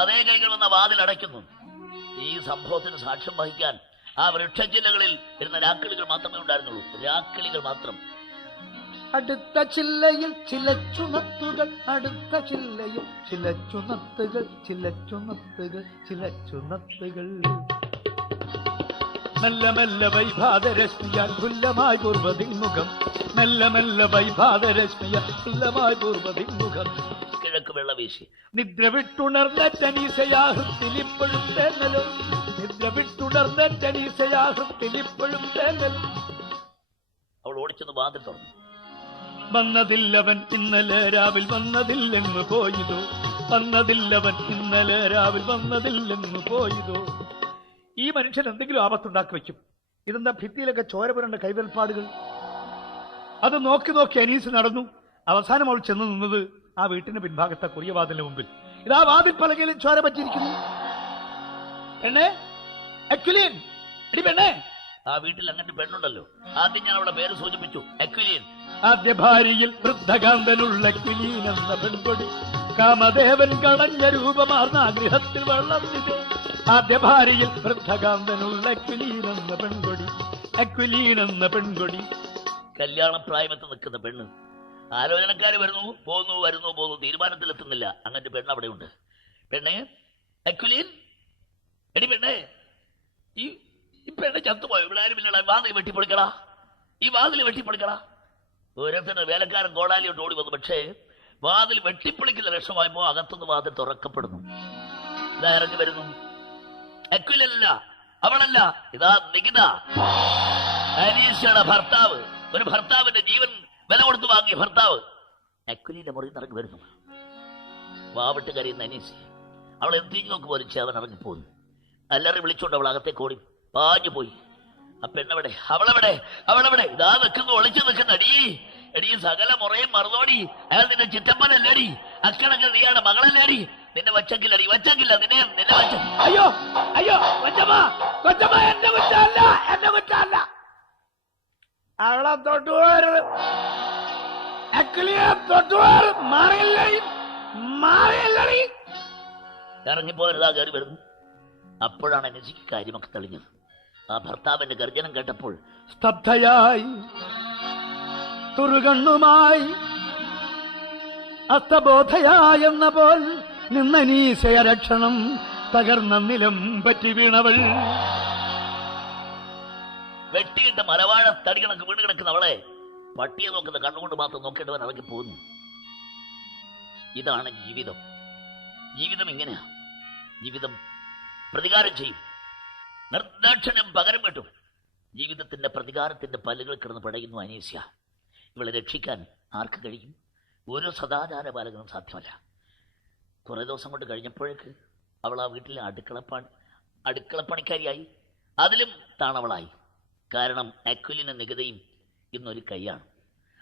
അതേ കൈകൾ വന്ന വാതിൽ അടയ്ക്കുന്നു. ഈ സംഭവത്തിന് സാക്ഷ്യം വഹിക്കാൻ ആ വൃക്ഷച്ചില്ലകളിൽ ഇരുന്ന രാക്കിളികൾ മാത്രമേ ഉണ്ടായിരുന്നുള്ളൂ. രാക്കിളികൾ മാത്രം. അടുത്ത ചില്ലയിൽ ചില ചുണത്തുകൾ, അടുത്ത ചില്ലയിൽ ചില ചുണത്തുകൾ, ചില ചുണത്തുകൾ, ചില ചുണത്തുകൾ. മെല്ലെ മെല്ലെ വൈഭാതരശ്മിയാൽ ഭുല്ലമായി പൂർവ്വതിമുഖം, മെല്ലെ മെല്ലെ വൈഭാതരശ്മിയാൽ ഭുല്ലമായി പൂർവ്വതിമുഖം. കിഴക്ക് വെള്ള വീശി നിദ്ര വിട്ടുണർന്ന ടനീസയാഹൃത്തിലിപ്പോഴും തേങ്ങലും, നിദ്ര വിട്ടുണർന്ന ടനീസയാഹൃത്തിലിപ്പോഴും തേങ്ങലും. അവൾ ഓടിച്ചെന്ന് വാതിൽ തുറന്നു. വന്നതില്ലവൻ ഇന്നലെ രാവിൽ വന്നതില്ലെന്ന് പോയതോ, വന്നതില്ലവൻ ഇന്നലെ രാവിൽ വന്നതില്ലെന്ന് പോയതോ. ഈ മനുഷ്യൻ എന്തെങ്കിലും ആപത്തുണ്ടാക്കി വെക്കും. ഇതെന്താ ഭിത്തിയിലൊക്കെ ചോര പുരണ്ട കൈവൽപ്പാടുകൾ? അത് നോക്കി നോക്കി അനീസ് നടന്നു. അവസാനം അവൾ ചെന്ന് നിന്നത് ആ വീട്ടിന്റെ പിൻഭാഗത്തെ കുറിയ വാതിലിന് മുമ്പിൽ. ഇതാ വാതിൽ പലകയിലും ചോര പറ്റിയിരിക്കുന്നു. പെണ്ണേ, അക്വിലിൻ, എടി പെണ്ണേ. ആ വീട്ടിൽ അങ്ങനെ പെണ്ണുണ്ടല്ലോ. ആദ്യം ഞാൻ അവളുടെ പേര് സൂചിപ്പിച്ചു, അക്വിലിൻ. ആദ്യ ഭാര്യയിൽ വൃദ്ധകാന്തനുള്ള അക്വിലീൻ എന്ന പെൺകൊടി, കാമദേവൻ കടഞ്ഞ രൂപമാർന്ന ഗൃഹത്തിൽ വളർന്നിതേ. ആദ്യ ഭാര്യയിൽ വൃദ്ധകാന്തനുള്ള അക്വിലീൻ എന്ന പെൺകൊടി, അക്വിലീൻ എന്ന പെൺകൊടി. കല്യാണപ്രായമെത്ത് നിൽക്കുന്ന പെണ്ണ്. ആലോചനക്കാര് വരുന്നു പോകുന്നു, വരുന്നു പോകുന്നു, തീരുമാനത്തിലെത്തുന്നില്ല. അങ്ങനത്തെ പെണ്ണ് അവിടെയുണ്ട്. പെണ്ണേ, അക്വിലീൻ, എടി പെണ്ണേ, ഈ പെണ്ണ് ചത്തുപോയോ? ഇവിടെ ആരുമില്ലടാ. വാതിൽ വെട്ടിപ്പൊളിക്കടാ, ഈ വാതിൽ വെട്ടിപ്പൊളിക്കടാ. ഓരോരുത്തരുടെ വേലക്കാരൻ കോടാലിയോട്ട് ഓടി വന്നു. പക്ഷേ വാതിൽ വെട്ടിപ്പൊളിക്കുന്ന ലക്ഷമായപ്പോ അകത്തുനിന്ന് വാതിൽ തുറക്കപ്പെടുന്നു. ഇതാ ഇറങ്ങി വരുന്നു. അക്വിലല്ല, അവളല്ല, ഇതാ നികിത, അനീഷയുടെ ഭർത്താവ്. ഒരു ഭർത്താവിന്റെ ജീവൻ വില കൊടുത്ത് വാങ്ങിയ ഭർത്താവ് അക്വിലിന്റെ മുറിയിൽ നിന്ന് ഇറങ്ങി വരുന്നു. വാവിട്ട് കരയുന്ന അനീസ് അവളെ തിരിഞ്ഞു നോക്ക് പോലും അവൻ ഇറങ്ങിപ്പോന്നു. എല്ലാവരും വിളിച്ചോണ്ട് അവൾ അകത്തേക്ക് ഓടി പാഞ്ഞു പോയി. ആ പെണ്ണവിടെ, അവളെവിടെ? ഇതാ നിൽക്കുന്നു, ഒളിച്ചു നിൽക്കുന്ന എടീ സകല മുറയും മറന്നോടി. അയാൾ നിന്റെ ചിറ്റപ്പനല്ലേടി, അക്കണക്ക് നീയാണ് മകളല്ലേടി. നിന്നെ വച്ചെങ്കിലടി, വച്ചെങ്കില്ല നിന്നെ വച്ച. അയ്യോ കൊച്ചമ്മ, എന്റെ കുറ്റമല്ല. അവളെ തൊട്ടുപോരുത്, അക്കിളിയെ തൊട്ടുപോരുത്. മാറിയല്ലടി. ഇറങ്ങിപ്പോരുതാ കയറി വരുന്നു. അപ്പോഴാണ് അനസിക്ക് കാര്യമൊക്കെ തെളിഞ്ഞത്. ആ ഭർത്താവിന്റെ ഗർജനം കേട്ടപ്പോൾ സ്തബ്ധയായി തുറുകണ്ണുമായി അസ്തബോധയായെന്ന പോൽ നിന്നനീശയ രക്ഷണം തകർന്ന നിലം പറ്റി വീണവൾ. വെട്ടിയിട്ട മരവാഴ തടി കണക്ക് വീണ് കിടക്കുന്ന അവളെ പട്ടിയെ നോക്കുന്ന കണ്ണുകൊണ്ട് മാത്രം നോക്കേണ്ടവൻ ഇറങ്ങി പോകുന്നു. ഇതാണ് ജീവിതം. ജീവിതം ഇങ്ങനെയാ. ജീവിതം പ്രതികാരം ചെയ്യും, നിർദാക്ഷിണ്യം പകരം കിട്ടും. ജീവിതത്തിന്റെ പ്രതികാരത്തിന്റെ പല്ലുകൾ കിടന്ന് പടയുന്നു അനീസ്യ. ഇവളെ രക്ഷിക്കാൻ ആർക്ക് കഴിയും? ഒരു സദാചാര പാലകനും സാധ്യമല്ല. കുറെ ദിവസം കൊണ്ട് കഴിഞ്ഞപ്പോഴേക്ക് അവൾ ആ വീട്ടിലെ അടുക്കളപ്പണിക്കാരിയായി, അതിലും താണവളായി. കാരണം അക്വിലിനും നികിതയും ഇന്നൊരു കൈയാണ്.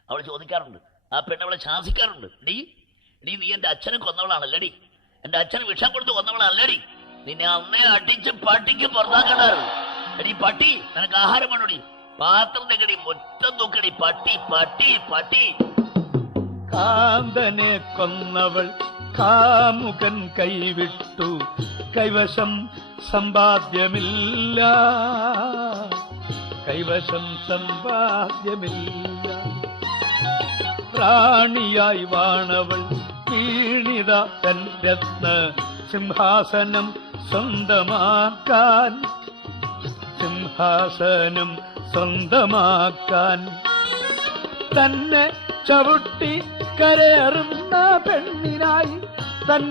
അവൾ ചോദിക്കാറുണ്ട്, ആ പെണ്ണവളെ ശാസിക്കാറുണ്ട്, നീ എന്റെ അച്ഛനെ കൊന്നവളാണല്ലടി, എന്റെ അച്ഛന് വിഷം കൊടുത്ത് കൊന്നവളാണല്ലടി, നിന്നെ അന്നേ അടിച്ച് പട്ടിക്ക് പുറത്താക്കണ്ടായിരുന്നു. എടി പട്ടി, നിനക്ക് ആഹാരം വേണോടി, പാത്രം തെക്കടി, മുറ്റം നോക്കടി, പട്ടി. കാന്തനെ കൊന്നവൾ കാമുകൻ കൈവിട്ടു, കൈവശം സമ്പാദ്യമില്ല. റാണിയായി വാണവൾ വീണിത തൻ രത്ന സിംഹാസനം സ്വന്തമാക്കാൻ തന്നെ ചവിട്ടി കരേറുന്ന പെണ്ണിനായി തൻ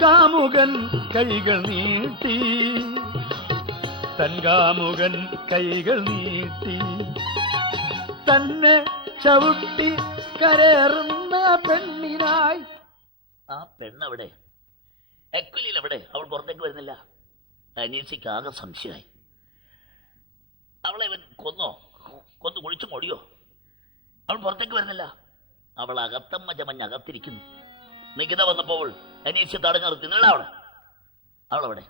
കാമുകൻ കൈകൾ നീട്ടി. തന്നെ ചവിട്ടി കരേറുന്ന പെണ്ണിനായി. ആ പെണ്ണവിടെ? അക്വിലിൽ എവിടെ? അവൾ പുറത്തേക്ക് വരുന്നില്ല. അനീസിക്ക് ആകെ സംശയമായി. അവളെ ഇവൻ കൊന്നു കുഴിച്ചു മൊടിയോ? അവൾ പുറത്തേക്ക് വരുന്നില്ല. അവൾ അകത്തമ്മ ചമഞ്ഞകത്തിരിക്കുന്നു. നികിത വന്നപ്പോൾ അനീസ്യ തടഞ്ഞു നിർത്തി. അവളവിടെ?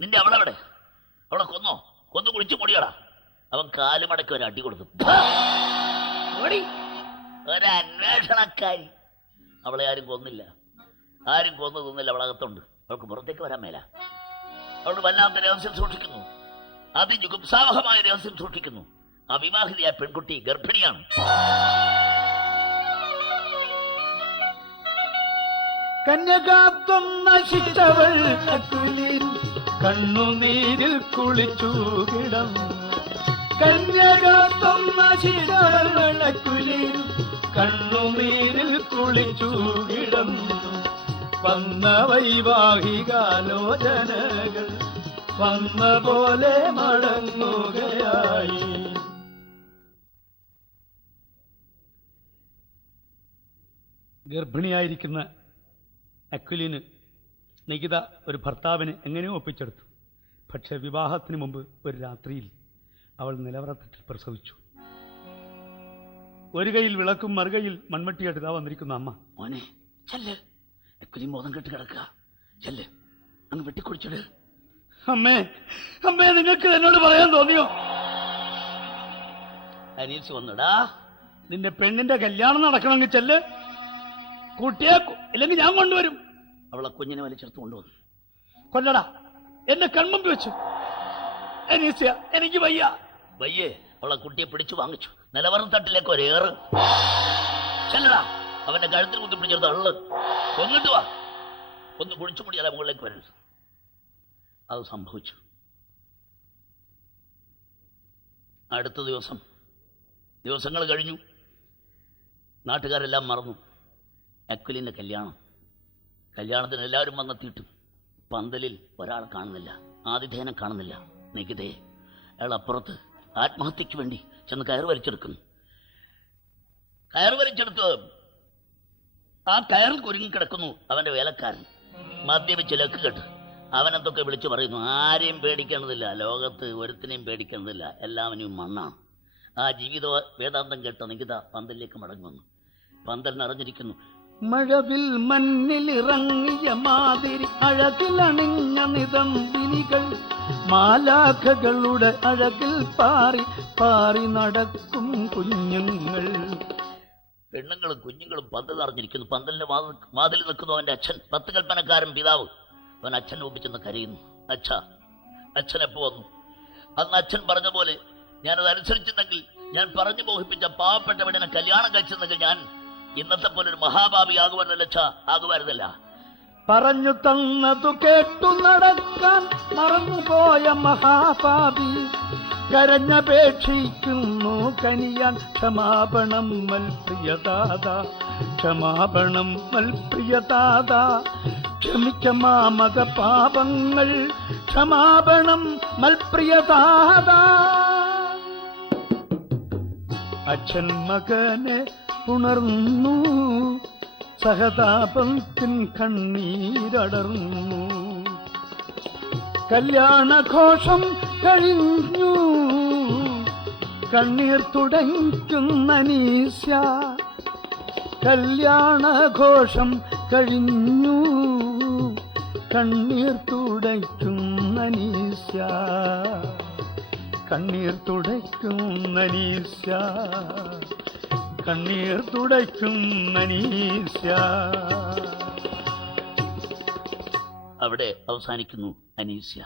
നിന്റെ അവളെവിടെ? അവളെ കൊന്നു കുഴിച്ചു മൊടിയോടാ. അവൻ കാലുമടക്കി ഒരു അടി കൊടുത്തു. ഒരന്വേഷണക്കാരി. അവളെ ആരും കൊന്നില്ല, ആരും കൊന്നു തിന്നില്ല. അവളകത്തുണ്ട്. അവൾക്ക് പുറത്തേക്ക് വരാൻ മേല. അവൾ വല്ലാത്ത രഹസ്യം സൂക്ഷിക്കുന്നു, അതിജുഗുപ്സാവഹമായ രഹസ്യം സൂക്ഷിക്കുന്നു. അവിവാഹിതയായ പെൺകുട്ടി ഗർഭിണിയാണ്. കന്യകാത്വം നശിച്ചവൾ അക്വിലിൻ കണ്ണുനീരിൽ കുളിച്ചു കിടന്നു. കന്യകാത്വം നശിച്ചവൾ അക്വിലിൻ കണ്ണുനീരിൽ കുളിച്ചു കിടന്നു. വന്ന വൈവാഹികാലോചനകൾ വന്ന പോലെ മടങ്ങുകയായി. ഗർഭിണിയായിരിക്കുന്ന അക്വിലിന് നികിത ഒരു ഭർത്താവിനെ എങ്ങനെയോ ഒപ്പിച്ചെടുത്തു. പക്ഷെ വിവാഹത്തിന് മുമ്പ് ഒരു രാത്രിയിൽ അവൾ നിലവറത്തട്ടിൽ പ്രസവിച്ചു. ഒരു കൈയിൽ വിളക്കും മറുകൈയിൽ മൺവെട്ടിയായിട്ട് ഇതാ വന്നിരിക്കുന്ന അമ്മ. മോനെ ചെല്ല്, അക്വിലി ബോധം കെട്ട് കിടക്കുക, ചെല്ല്, അങ്ങ് വെട്ടിക്കുടിച്ചിട്. അമ്മേ, നിങ്ങൾക്ക് എന്നോട് പറയാൻ തോന്നിയോ? അനീസ് വന്നടാ. നിന്റെ പെണ്ണിന്റെ കല്യാണം നടക്കണമെങ്കിൽ ചെല്ല്, കുട്ടിയെ ഇല്ലെങ്കിൽ ഞാൻ കൊണ്ടുവരും. അവളെ കുഞ്ഞിനെ വലിച്ചെടുത്ത് കൊണ്ടുവന്നു. കൊല്ലടാ, എന്നെ കൺമുമ്പി വെച്ചു. അനീസ്യ, എനിക്ക് വയ്യേ. അവളെ കുട്ടിയെ പിടിച്ചു വാങ്ങിച്ചു. നിലവറം തട്ടിലേക്ക് ഒരേറ്. ചെല്ലടാ, അവന്റെ കഴുത്തിൽ കുത്തി പിടിച്ചെടുത്ത് അള്ളു കൊന്നിട്ട് വാ. ഒന്ന് കുഴിച്ചു മുടിയാതെ മുകളിലേക്ക് വരരുത്. അത് സംഭവിച്ചു. അടുത്ത ദിവസങ്ങൾ കഴിഞ്ഞു. നാട്ടുകാരെല്ലാം മറന്നു. അക്വിലിൻ്റെ കല്യാണത്തിന് എല്ലാവരും വന്നെത്തിയിട്ടും പന്തലിൽ ഒരാൾ കാണുന്നില്ല. ആതിഥേയനെ കാണുന്നില്ല. നികിതയെ. അയാൾ അപ്പുറത്ത് ആത്മഹത്യക്ക് വേണ്ടി ചെന്ന് കയറ് വലിച്ചെടുക്കുന്നു. ആ കയറിൽ കുരുങ്ങിക്കിടക്കുന്നു അവൻ്റെ വേലക്കാരൻ. മദ്യപിച്ച് ലക്ക് കെട്ട് അവനെന്തൊക്കെ വിളിച്ചു പറയുന്നു. ആരെയും പേടിക്കേണ്ടതില്ല, ലോകത്ത് ഒരുത്തിനെയും പേടിക്കേണ്ടതില്ല, എല്ലാവനെയും മണ്ണാണ്. ആ ജീവിത വേദാന്തം കേട്ട നികിത പന്തലിലേക്ക് മടങ്ങുന്നു. പന്തൽ നിറഞ്ഞിരിക്കുന്നു. മഴവിൽ മണ്ണിലിറങ്ങിയ മാതിരി അഴകിലണിഞ്ഞ നിതംബിനികൾ, മാലാഖകളുടെ അഴകിൽ പാറി പാറി നടക്കും കുഞ്ഞുങ്ങൾ. പെണ്ണുങ്ങളും കുഞ്ഞുങ്ങളും പന്തൽ നിറഞ്ഞിരിക്കുന്നു. പന്തലിന്റെ വാതിൽ നിൽക്കുന്നു അവന്റെ അച്ഛൻ, 10 കൽപ്പനക്കാരൻ പിതാവ്. അവൻ അച്ഛൻ ഒപ്പിച്ചെന്ന് കരയുന്നു. അച്ഛൻ എപ്പോ വന്നു? അന്ന് അച്ഛൻ പറഞ്ഞ പോലെ ഞാനത് അനുസരിച്ചിരുന്നെങ്കിൽ, ഞാൻ പറഞ്ഞു മോഹിപ്പിച്ച പാവപ്പെട്ട വീടിനെ കല്യാണം കഴിച്ചെന്നെങ്കിൽ ഞാൻ ഇന്നത്തെ പോലെ ഒരു മഹാഭാവി ആകുമായിരുന്നില്ല. പറഞ്ഞു തന്നതു കേട്ടു നടക്കാൻ മറന്നുപോയ മഹാപാപി, കരഞ്ഞപേക്ഷിക്കുന്നു കനിയാൻ ക്ഷമാപണം മൽപ്രിയദാതാ, ക്ഷമാപണം മൽപ്രിയദാതാ. ക്ഷമിക്ക മാമക പാപങ്ങൾ, ക്ഷമാപണം മൽപ്രിയദാതാ. അച്ഛൻ മകനെ ഉണർന്നു, സഹതാപത്തിൻ കണ്ണീരടർന്നു. കല്യാണഘോഷം കഴിഞ്ഞു, കണ്ണീർ തുടയ്ക്കുന്ന നീസ്യ. കല്യാണഘോഷം കഴിഞ്ഞു, കണ്ണീർ തുടയ്ക്കുന്ന നീസ്യ. കണ്ണീർ തുടയ്ക്കുന്ന നീസ്യ, കണ്ണീർ തുടയ്ക്കുന്ന നീസ്യ. അവിടെ അവസാനിക്കുന്നു അനീസ്യ.